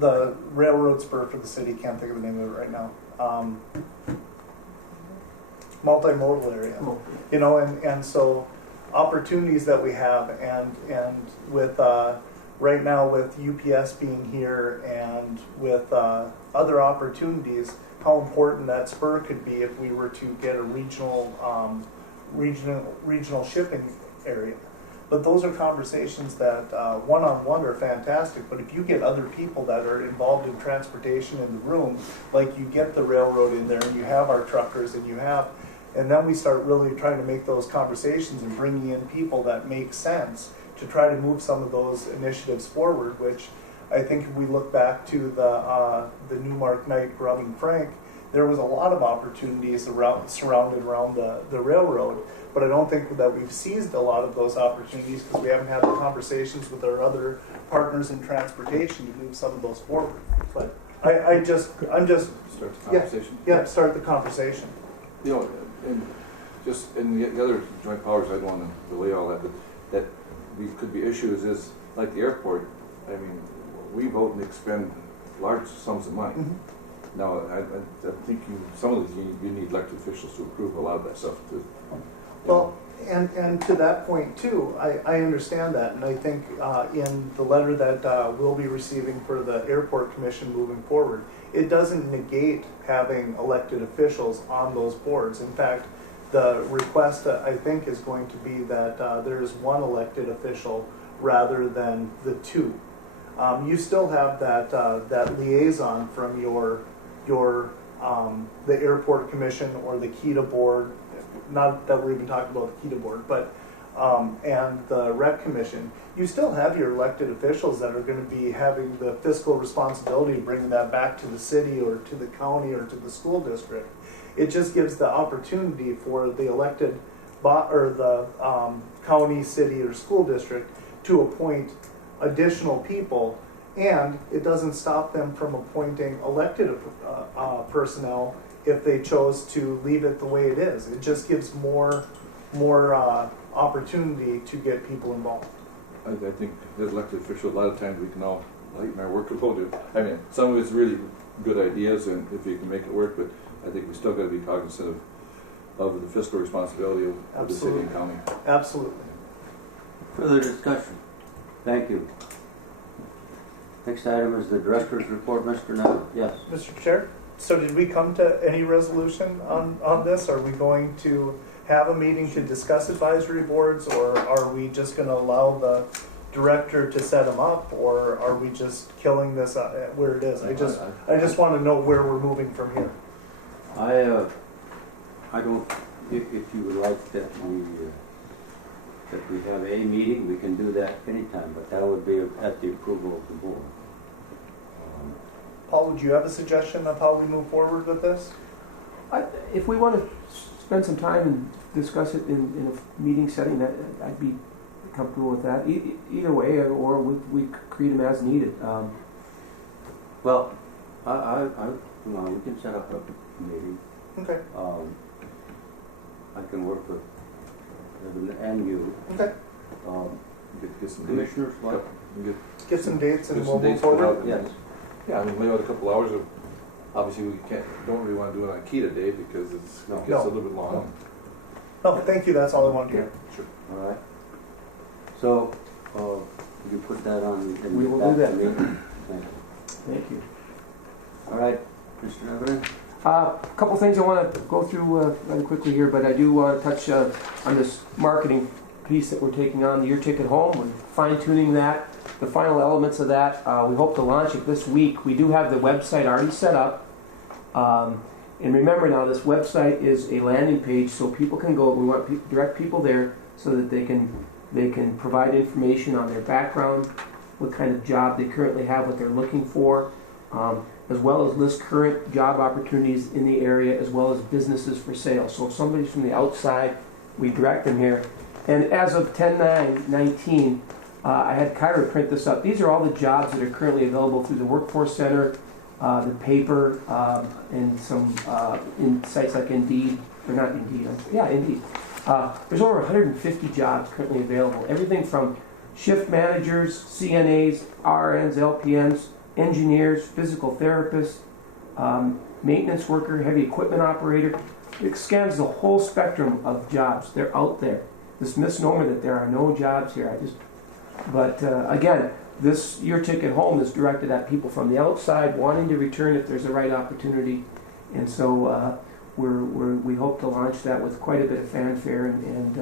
the railroad spur for the city. Can't think of the name of it right now. Multimodal area, and so opportunities that we have, and with right now with UPS being here and with other opportunities, how important that spur could be if we were to get a regional shipping area. But those are conversations that one-on-one are fantastic, but if you get other people that are involved in transportation in the room, like you get the railroad in there and you have our truckers and then we start really trying to make those conversations and bringing in people that make sense to try to move some of those initiatives forward, which I think if we look back to the Newmark Night Grubbing Frank, there was a lot of opportunities surrounded around the railroad, but I don't think that we've seized a lot of those opportunities because we haven't had the conversations with our other partners in transportation to move some of those forward. But I'm just start the conversation. Yeah, start the conversation. And just in the other joint powers, I don't want to delay all that, but that could be issues is like the airport. I mean, we vote and expend large sums of money. Mm-hmm. Now, I think some of these you need elected officials to approve a lot of that stuff too. Well, And to that point too, I understand that, and I think in the letter that we'll be receiving for the airport commission moving forward, it doesn't negate having elected officials on those boards. In fact, the request I think is going to be that there is one elected official rather than the two. You still have that liaison from the airport commission or the KETA board. Not that we're even talking about the KETA board, but and the rec commission. You still have your elected officials that are going to be having the fiscal responsibility of bringing that back to the city or to the county or to the school district. It just gives the opportunity for the elected or the county, city, or school district to appoint additional people, and it doesn't stop them from appointing elected personnel if they chose to leave it the way it is. It just gives more opportunity to get people involved. I think as elected officials, a lot of times we can all lighten our workload. I mean, some of it's really good ideas, and if you can make it work, but I think we still got to be cognizant of the fiscal responsibility of the city and county. Absolutely. Further discussion? Thank you. Next item is the director's report, Mr. Neville. Yes. Mr. Chair, so did we come to any resolution on this? Are we going to have a meeting to discuss advisory boards, or are we just going to allow the director to set them up, or are we just killing this where it is? I just want to know where we're moving from here. I don't, if you would like that we have a meeting, we can do that anytime, but that would be at the approval of the board. Paul, would you have a suggestion of how we move forward with this? If we want to spend some time and discuss it in a meeting setting, that I'd be comfortable with that. Either way, or we create them as needed. Well, we can set up a meeting. Okay. I can work with Evan and you. Okay. Get some Commissioners, what? Get some dates and Get we'll some move dates put forward. out. Yes. Yeah, I mean, lay out a couple hours of. Obviously, we don't really want to do it on KETA day because it gets a little bit long. No, thank you. That's all I wanted to hear. Sure. All right. So, you put that on. We will do that. Thank you. Thank you. All right, Mr. Evelyn. A couple things I want to go through rather quickly here, but I do want to touch on this marketing piece that we're taking on, the Your Ticket Home. We're fine-tuning that, the final elements of that. We hope to launch it this week. We do have the website already set up. And remember now, this website is a landing page, so people can go. We want direct people there so that they can provide information on their background, what kind of job they currently have, what they're looking for, as well as list current job opportunities in the area, as well as businesses for sale. So if somebody's from the outside, we direct them here. And as of 10/9/19, I had Kyra print this up. These are all the jobs that are currently available through the Workforce Center, the paper, and some in sites like Indeed, or not Indeed, Indeed. There's over 150 jobs currently available. Everything from shift managers, CNAs, RNs, LPNs, engineers, physical therapists, maintenance worker, heavy equipment operator. It scans the whole spectrum of jobs. They're out there. This misnomer that there are no jobs here, again, this Your Ticket Home is directed at people from the outside wanting to return if there's the right opportunity, and so we hope to launch that with quite a bit of fanfare and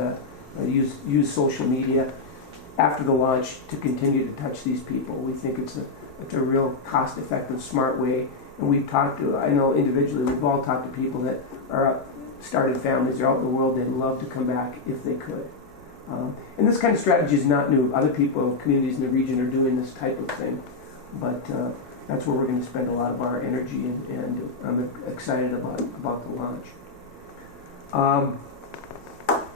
use social media after the launch to continue to touch these people. We think it's a real cost-effective, smart way, and we've talked to, I know individually, we've all talked to people that are started families, they're out in the world, they'd love to come back if they could. And this kind of strategy is not new. Other people, communities in the region are doing this type of thing. But that's where we're going to spend a lot of our energy, and I'm excited about the launch.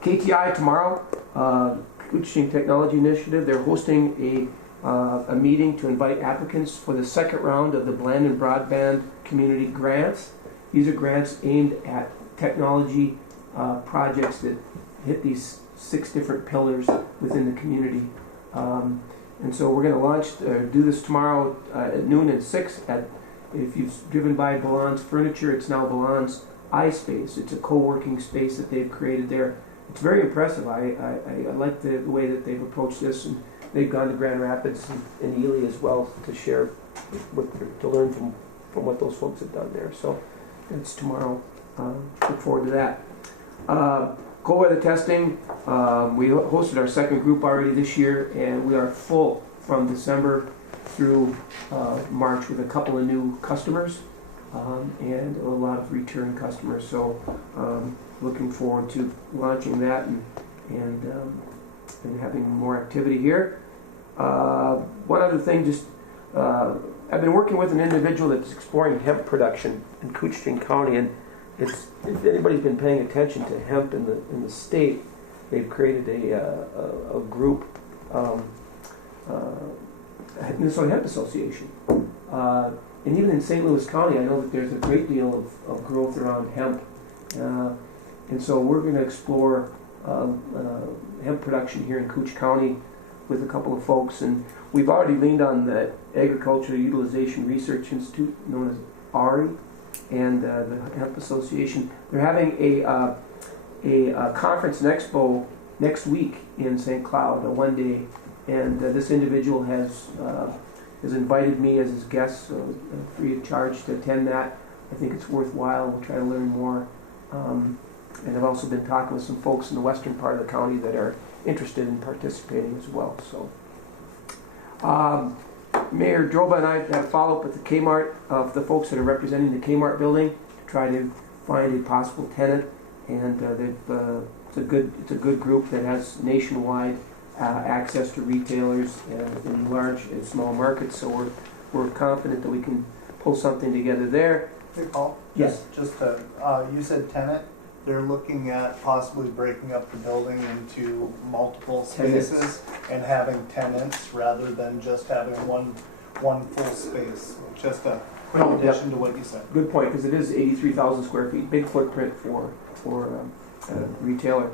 KTI tomorrow, Koochiching Technology Initiative, they're hosting a meeting to invite applicants for the second round of the Blandon Broadband Community Grants. These are grants aimed at technology projects that hit these 6 different pillars within the community. And so we're going to do this tomorrow at noon and 6. If you've driven by Balan's Furniture, it's now Balan's iSpace. It's a co-working space that they've created there it's very impressive. I like the way that they've approached this, and they've gone to Grand Rapids and Ely as well to share, to learn from what those folks have done there. So it's tomorrow. Look forward to that. Cold weather testing. We hosted our second group already this year, and we are full from December through March with a couple of new customers and a lot of return customers. So looking forward to launching that and having more activity here. One other thing, just I've been working with an individual that's exploring hemp production in Koochiching County, and if anybody's been paying attention to hemp in the state, they've created a group, Minnesota Hemp Association. And even in St. Louis County, I know that there's a great deal of growth around hemp. And so we're going to explore hemp production here in Cooch County with a couple of folks. And we've already leaned on the Agricultural Utilization Research Institute, known as ARI, and the Hemp Association. They're having a conference and expo next week in St. Cloud, a one-day. And this individual has invited me as his guest, free of charge, to attend that. I think it's worthwhile. We'll try to learn more. And I've also been talking with some folks in the western part of the county that are interested in participating as well. So, Mayor Droba and I had a follow-up with the Kmart, of the folks that are representing the Kmart building, to try to find a possible tenant. And it's a good group that has nationwide access to retailers in large and small markets. So we're confident that we can pull something together there. Hey, Paul? Yes. Just to, you said tenant. They're looking at possibly breaking up the building into multiple spaces and having tenants rather than just having one full space. Just a quick addition to what you said. Good point, because it is 83,000 square feet, big footprint for a retailer.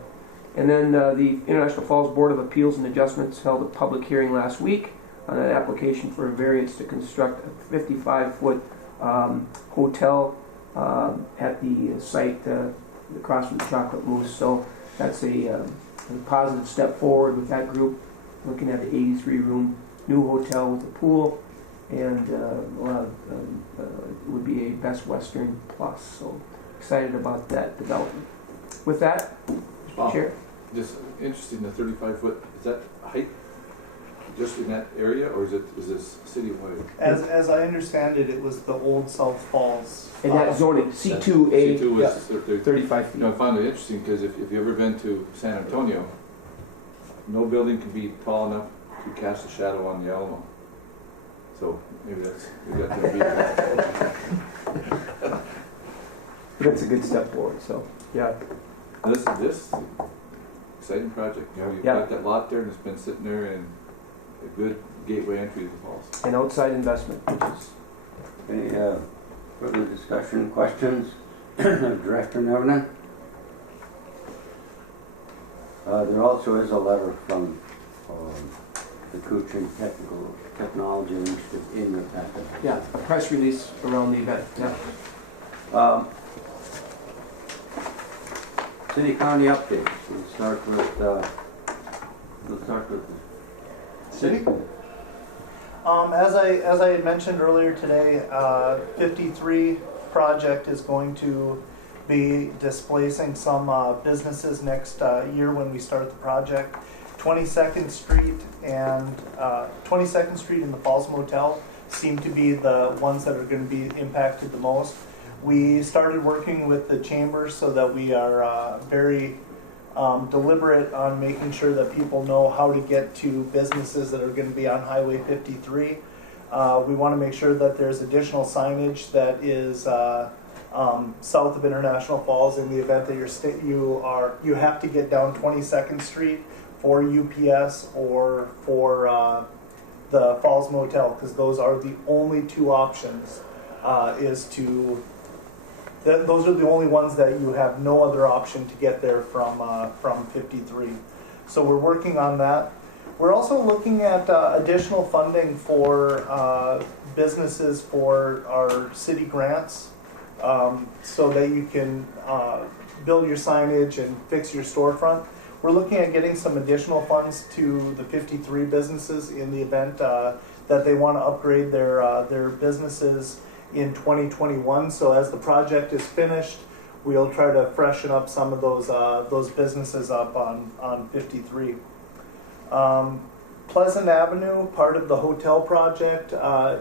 And then the International Falls Board of Appeals and Adjustments held a public hearing last week on an application for a variance to construct a 55-foot hotel at the site across from the Chocolate Moose. So that's a positive step forward with that group, looking at an 83-room new hotel with a pool, and it would be a Best Western Plus. So excited about that development. With that, Mr. Chair. Just interested in the 35-foot, is that height just in that area, or is this citywide? As I understand it, it was the old South Falls. And that zoning, C2A, C2 was 35 feet. You know, I found it interesting because if you've ever been to San Antonio, no building can be tall enough to cast a shadow on the Alamo. So maybe that's going to be That's a good step forward. So yeah. This exciting project. You know, you've got that lot there, and it's been sitting there, and a good gateway entry to the falls. An outside investment, which is. Any further discussion, questions? Director Nevernon? There also is a letter from the Koochiching Technology Initiative in the packet. Yeah, a press release around the event. Yeah. City County updates. We'll start with the City? As I had mentioned earlier today, 53 project is going to be displacing some businesses next year when we start the project. 22nd Street and 22nd Street and the Falls Motel seem to be the ones that are going to be impacted the most. We started working with the chambers so that we are very deliberate on making sure that people know how to get to businesses that are going to be on Highway 53. We want to make sure that there's additional signage that is south of International Falls in the event that you have to get down 22nd Street for UPS or for the Falls Motel, because those are the only two options. Those are the only ones that you have no other option to get there from 53. So we're working on that. We're also looking at additional funding for businesses for our city grants, so that you can build your signage and fix your storefront. We're looking at getting some additional funds to the 53 businesses in the event that they want to upgrade their businesses in 2021. So as the project is finished, we'll try to freshen up some of those businesses up on 53. Pleasant Avenue, part of the hotel project,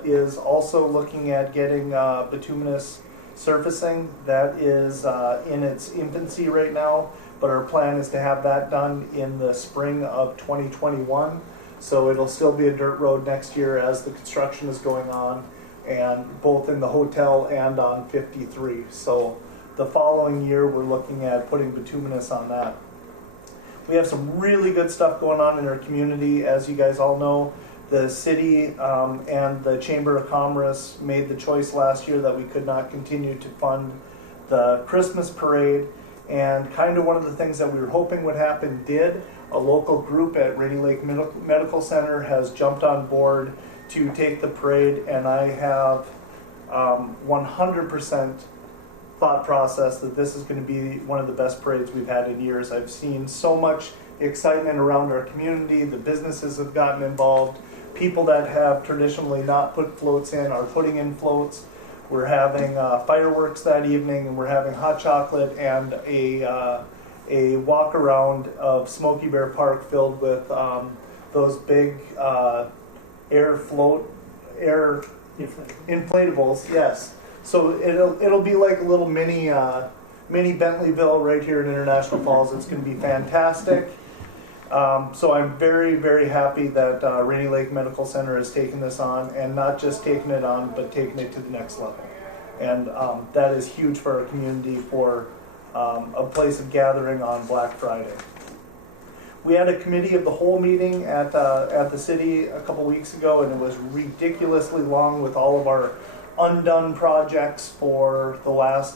is also looking at getting bituminous surfacing. That is in its infancy right now, but our plan is to have that done in the spring of 2021. So it'll still be a dirt road next year as the construction is going on, and both in the hotel and on 53. So the following year, we're looking at putting bituminous on that. We have some really good stuff going on in our community. As you guys all know, the city and the Chamber of Commerce made the choice last year that we could not continue to fund the Christmas parade. And kind of one of the things that we were hoping would happen did. A local group at Rainy Lake Medical Center has jumped on board to take the parade, and I have 100% thought process that this is going to be one of the best parades we've had in years. I've seen so much excitement around our community. The businesses have gotten involved. People that have traditionally not put floats in are putting in floats. We're having fireworks that evening, and we're having hot chocolate and a walk around of Smoky Bear Park filled with those big air inflatables. Yes. So it'll be like a little mini Bentleyville right here in International Falls. It's going to be fantastic. So I'm very, very happy that Rainy Lake Medical Center has taken this on, and not just taking it on, but taking it to the next level. And that is huge for our community, for a place of gathering on Black Friday. We had a committee of the whole meeting at the city a couple weeks ago, and it was ridiculously long with all of our undone projects for the last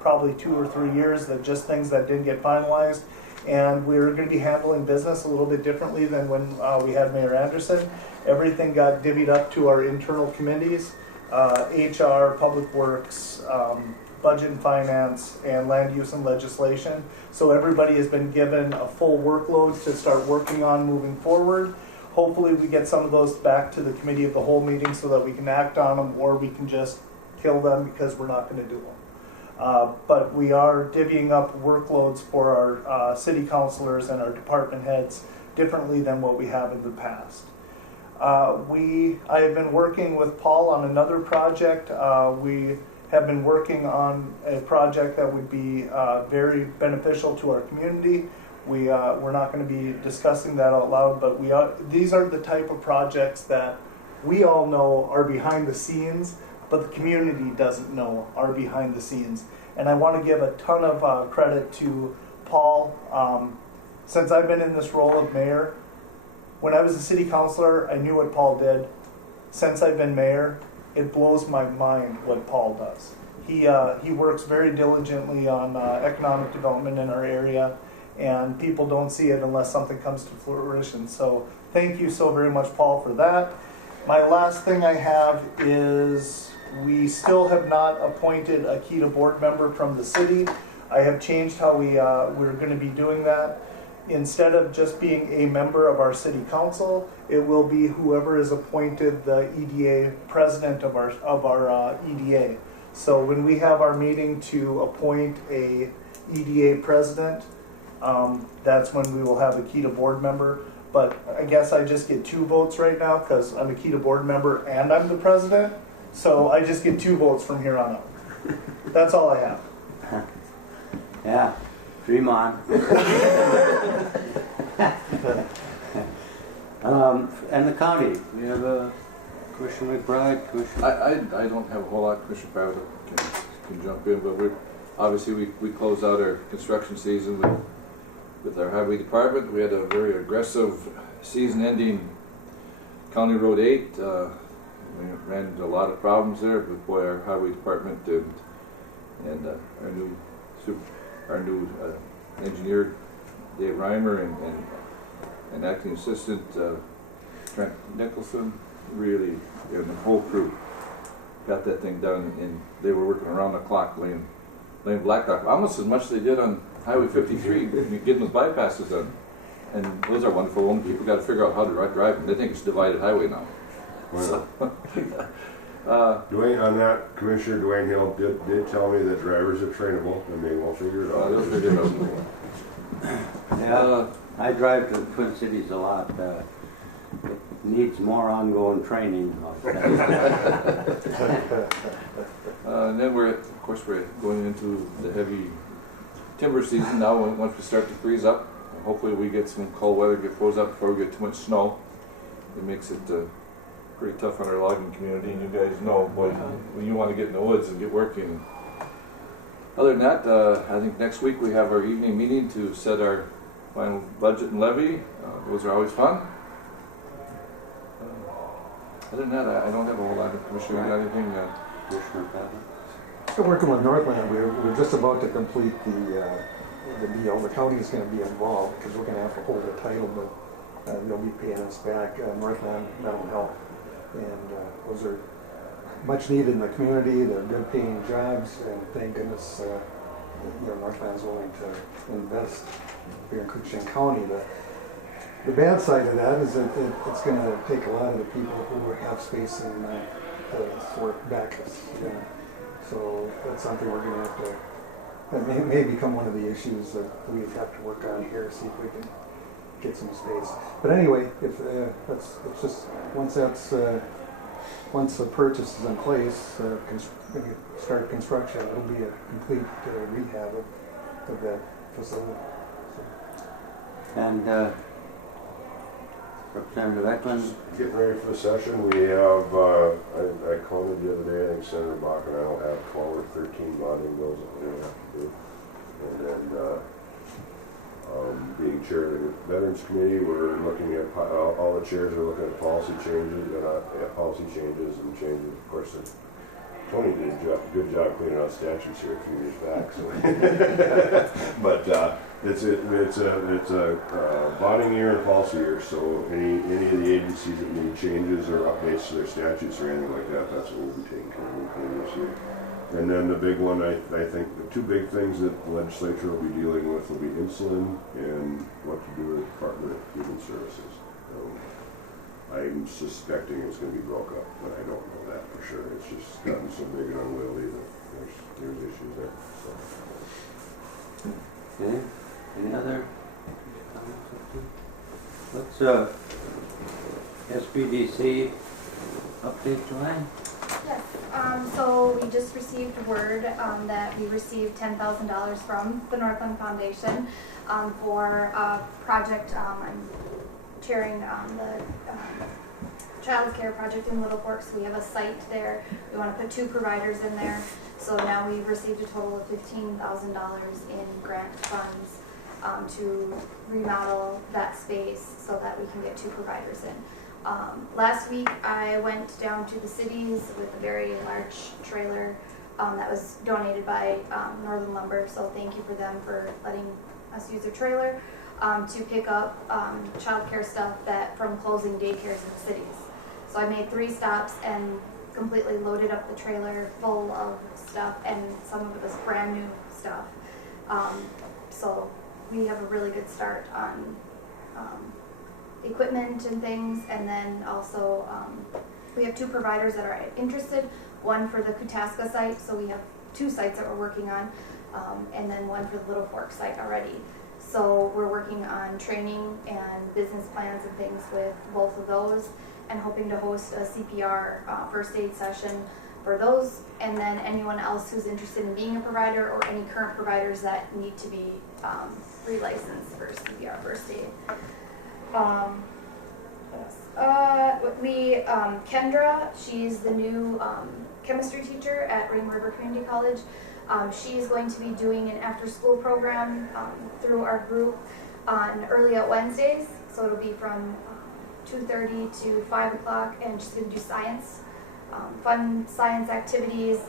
probably 2 or 3 years, that just things that didn't get finalized. And we're going to be handling business a little bit differently than when we had Mayor Anderson. Everything got divvied up to our internal committees, HR, Public Works, Budget and Finance, and Land Use and Legislation. So everybody has been given a full workload to start working on moving forward. Hopefully we get some of those back to the committee of the whole meeting so that we can act on them, or we can just kill them because we're not going to do them. But we are divvying up workloads for our city councilors and our department heads differently than what we have in the past. I have been working with Paul on another project. We have been working on a project that would be very beneficial to our community. We're not going to be discussing that out loud, but these are the type of projects that we all know are behind the scenes, but the community doesn't know are behind the scenes. And I want to give a ton of credit to Paul. Since I've been in this role of mayor, when I was a city councilor, I knew what Paul did. Since I've been mayor, it blows my mind what Paul does. He works very diligently on economic development in our area, and people don't see it unless something comes to fruition. So thank you so very much, Paul, for that. My last thing I have is we still have not appointed a KETA board member from the city. I have changed how we're going to be doing that. Instead of just being a member of our city council, it will be whoever is appointed the EDA president of our EDA. So when we have our meeting to appoint a EDA president, that's when we will have a KETA board member. But I guess I just get 2 votes right now because I'm a KETA board member and I'm the president. So I just get 2 votes from here on out. That's all I have. Yeah, dream on. And the county, we have Commissioner McBride, Commissioner... I don't have a whole lot. Commissioner Private can jump in, but we closed out our construction season with our highway department. We had a very aggressive season ending County Road 8. We ran into a lot of problems there, but boy, our highway department and our new engineer Dave Reimer and acting assistant Trent Nicholson, really, and the whole crew got that thing done, and they were working around the clock laying Lane Blacktop, almost as much as they did on Highway 53, getting those bypasses done. And those are wonderful. Only people got to figure out how to drive them. They think it's divided highway now. Well, Dwayne, on that, Commissioner Dwayne Hill did tell me that drivers are trainable and they will figure it out. They'll figure it out. Yeah, I drive to the Twin Cities a lot. It needs more ongoing training. And then of course, we're going into the heavy timber season now. Once we start to freeze up, hopefully we get some cold weather, get froze up before we get too much snow. It makes it pretty tough on our logging community, and you guys know, boy, when you want to get in the woods and get working. Other than that, I think next week we have our evening meeting to set our final budget and levy. Those are always fun. Other than that, I don't have a whole lot of Commissioner. You got anything? Commissioner Pavel? Still working with Northland. We're just about to complete the deal. The county is going to be involved because we're going to have to hold a title, but they'll be paying us back. Northland Mental Health, and those are much needed in the community. They're good paying jobs, and thank goodness Northland's willing to invest here in Koochiching County. The bad side of that is that it's going to take a lot of the people who have space in to work back us. So that's something we're going to have to, that may become one of the issues that we have to work on here, see if we can get some space. But anyway, if it's just once the purchase is in place, when you start construction, it'll be a complete rehab of that facility. So. And Representative Eklund? Getting ready for the session, we have, I counted the other day, I think Senator Bach and I will have 12 or 13 bonding bills that we have to do. And then, being chair of the Veterans Committee, we're looking at, all the chairs are looking at policy changes, and changes. Of course, Tony did a good job cleaning out statutes here a few years back. So. But it's a bonding year and policy year, so any of the agencies that need changes or updates to their statutes or anything like that, that's what we'll be taking care of this year. And then the big one, I think the two big things that the legislature will be dealing with will be insulin and what to do with the Department of Human Services. I'm suspecting it's going to be broke up, but I don't know that for sure. It's just gotten so big and unwieldy that there's issues there. So. Okay. Any other comments? Let's SBDC update, Joanne. Yes, so we just received word that we received $10,000 from the Northland Foundation for a project. I'm chairing the child care project in Little Forks. We have a site there. We want to put 2 providers in there. So now we've received a total of $15,000 in grant funds to remodel that space so that we can get 2 providers in. Last week I went down to the cities with a very large trailer that was donated by Northern Lumber, so thank you for them for letting us use their trailer to pick up child care stuff from closing daycares in the cities. So I made 3 stops and completely loaded up the trailer full of stuff, and some of it was brand new stuff. So we have a really good start on equipment and things, and then also we have 2 providers that are interested, one for the Koochiching site, so we have 2 sites that we're working on, and then one for the Little Fork site already. So we're working on training and business plans and things with both of those, and hoping to host a CPR first aid session for those, and then anyone else who's interested in being a provider or any current providers that need to be re-licensed for CPR first aid. Kendra, she's the new chemistry teacher at Rain River Community College. She's going to be doing an after-school program through our group on early out Wednesdays. So it'll be from 2:30 to 5 o'clock, and she's going to do science, fun science activities,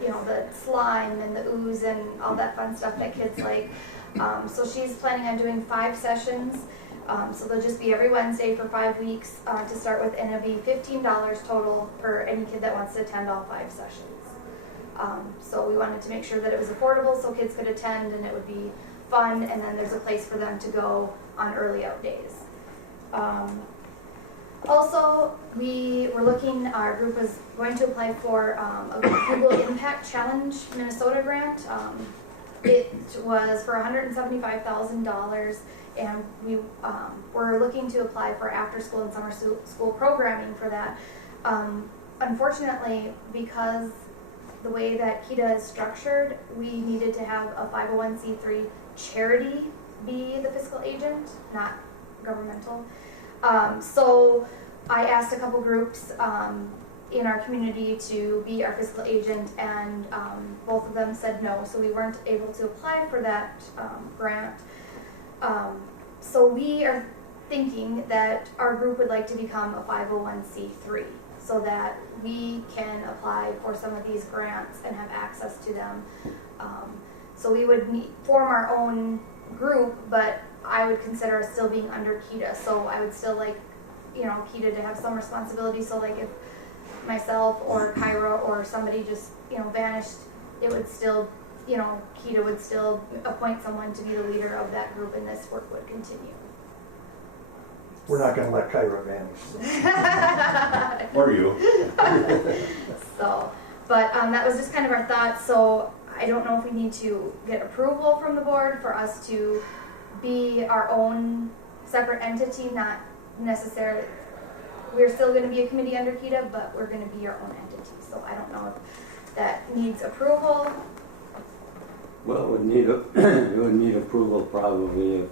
the slime and the ooze and all that fun stuff that kids like. So she's planning on doing 5 sessions. So they'll just be every Wednesday for 5 weeks to start with, and it'll be $15 total for any kid that wants to attend all 5 sessions. So we wanted to make sure that it was affordable so kids could attend and it would be fun, and then there's a place for them to go on early out days. Also, our group was going to apply for a Google Impact Challenge Minnesota grant. It was for $175,000, and we were looking to apply for after school and summer school programming for that. Unfortunately, because the way that KEDA is structured, we needed to have a 501c3 charity be the fiscal agent, not governmental. So I asked a couple groups in our community to be our fiscal agent, and both of them said no, so we weren't able to apply for that grant. So we are thinking that our group would like to become a 501c3 so that we can apply for some of these grants and have access to them. So we would form our own group, but I would consider us still being under KEDA. So I would still like, KEDA to have some responsibility. So like if myself or Kyra or somebody just, vanished, it would still, KEDA would still appoint someone to be the leader of that group, and this work would continue. We're not going to let Kyra vanish. So. Or you. So, but that was just kind of our thoughts. So I don't know if we need to get approval from the board for us to be our own separate entity, not necessarily. We're still going to be a committee under KEDA, but we're going to be our own entity. So I don't know if that needs approval. Well, it would need approval probably if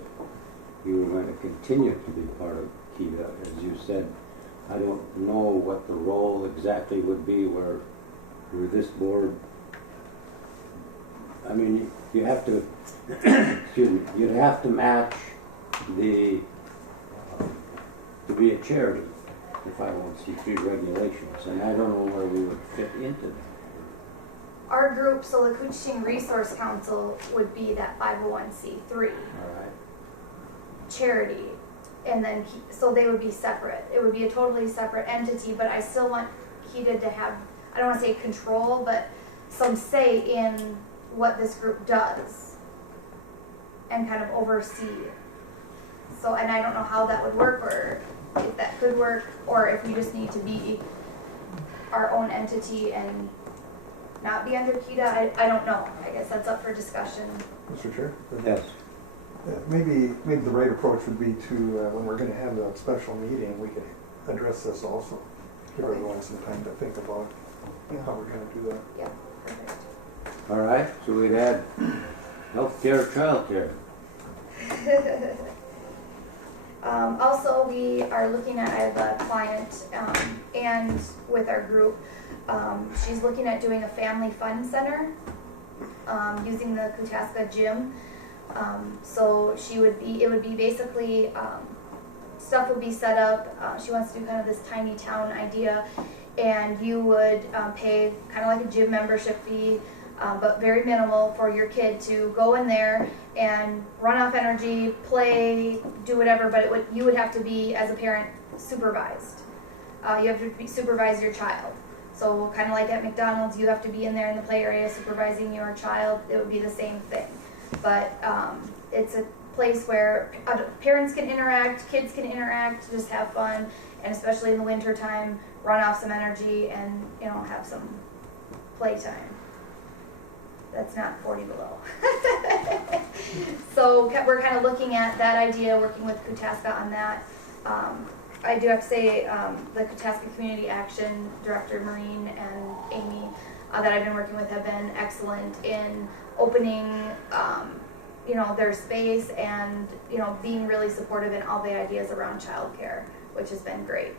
you were going to continue to be part of KEDA. As you said, I don't know what the role exactly would be where this board, I mean, you have to, excuse me, you'd have to match to be a charity, the 501c3 regulations, and I don't know where we would fit into that. Our group, so the Koochiching Resource Council, would be that 501c3 All right. charity, and then so they would be separate. It would be a totally separate entity, but I still want KEDA to have, I don't want to say control, but some say in what this group does and kind of oversee. So, and I don't know how that would work, or if that could work, or if we just need to be our own entity and not be under KEDA. I don't know. I guess that's up for discussion. Mr. Chair? Yes. Maybe the right approach would be to, when we're going to have a special meeting, we could address this also. Give everyone some time to think about how we're going to do that. Yeah, perfect. All right, so we'd add healthcare, childcare. Also, we are looking at, I have a client, and with our group, she's looking at doing a family fun center using the Koochiching gym. So it would be basically, stuff would be set up. She wants to do kind of this tiny town idea, and you would pay kind of like a gym membership fee, but very minimal for your kid to go in there and run off energy, play, do whatever, but you would have to be, as a parent, supervised. You have to supervise your child. So kind of like at McDonald's, you have to be in there in the play area supervising your child. It would be the same thing. But it's a place where parents can interact, kids can interact, just have fun, and especially in the winter time, run off some energy and have some playtime. That's not 40 below. So we're kind of looking at that idea, working with Koochiching on that. I do have to say the Koochiching Community Action Director, Maureen and Amy, that I've been working with have been excellent in opening their space and being really supportive in all the ideas around childcare, which has been great.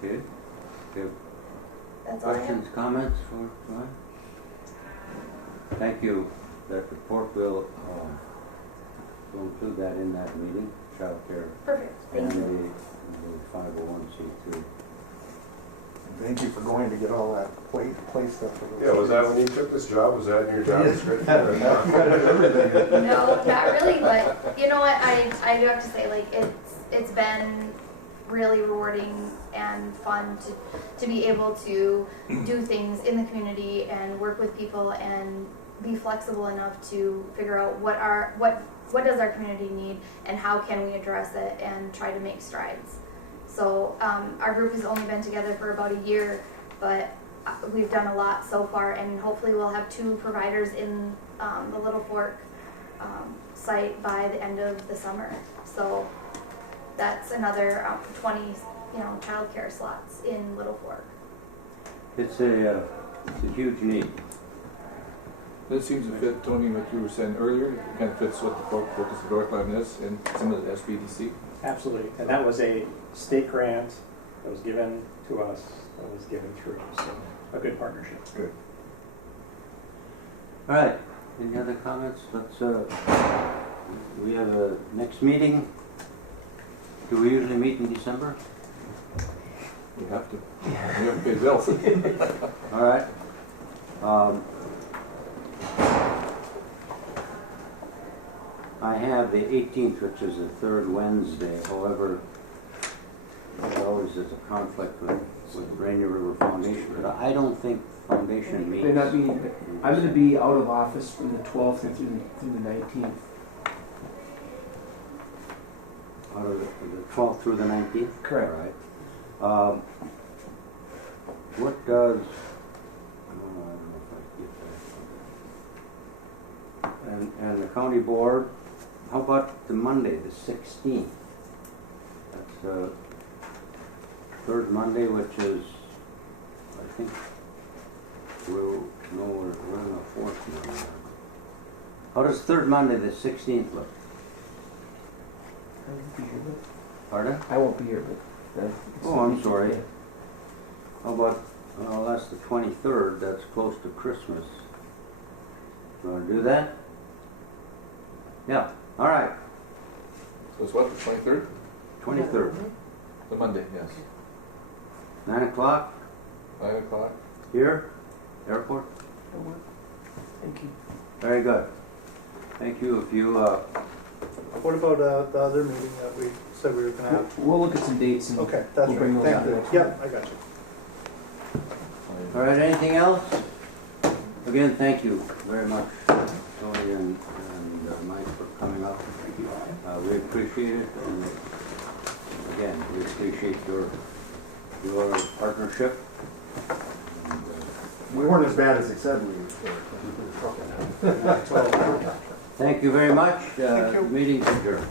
Good. Good. That's all I have. Questions, comments for Joanne? Thank you. That report will include that in that meeting, childcare. Perfect. Thank you. And the 501c3. Thank you for going to get all that play stuff. Yeah, was that when you took this job? Was that in your job description? No, not really, but you know what? I do have to say, like, it's been really rewarding and fun to be able to do things in the community and work with people and be flexible enough to figure out what does our community need and how can we address it and try to make strides. So our group has only been together for about a year, but we've done a lot so far, and hopefully we'll have 2 providers in the Little Fork site by the end of the summer. So that's another 20 childcare slots in Little Fork. It's a huge need. That seems to fit, Tony, what you were saying earlier. It kind of fits what the focus of Northland is in some of the SBDC. Absolutely, and that was a state grant that was given to us, that was given through, so a good partnership. Good. All right, any other comments? Let's, we have a next meeting. Do we usually meet in December? We have to. We have to pay bills. All right. I have the 18th, which is the 3rd Wednesday. However, there always is a conflict with Rainier River Foundation, but I don't think Foundation meets. They're not meeting. I'm going to be out of office from the 12th through the 19th. Out of the 12th through the 19th? Correct. All right. What does, I don't know if I get that. And the county board, how about the Monday, the 16th? That's the 3rd Monday, which is, I think, we're in the 4th now. How does 3rd Monday, the 16th look? I won't be here, Pardon? but I won't be here, but. Oh, I'm sorry. How about, that's the 23rd, that's close to Christmas. You want to do that? Yeah, all right, So it's what, the 23rd? 23rd, The Monday, yes. 9 o'clock 9 o'clock. here, airport. Thank you. Very good. Thank you. If you, What about the other meeting that we said we were going to have? We'll look at some dates and Okay, that's we'll bring right. those Thank out you. next Yep, I got you. all right, anything else? Again, thank you very much, Tony and Mike, for coming up. We appreciate it, and again, we appreciate your partnership. And, We weren't as bad as they said we were. thank you very much. Thank you. Meeting's adjourned.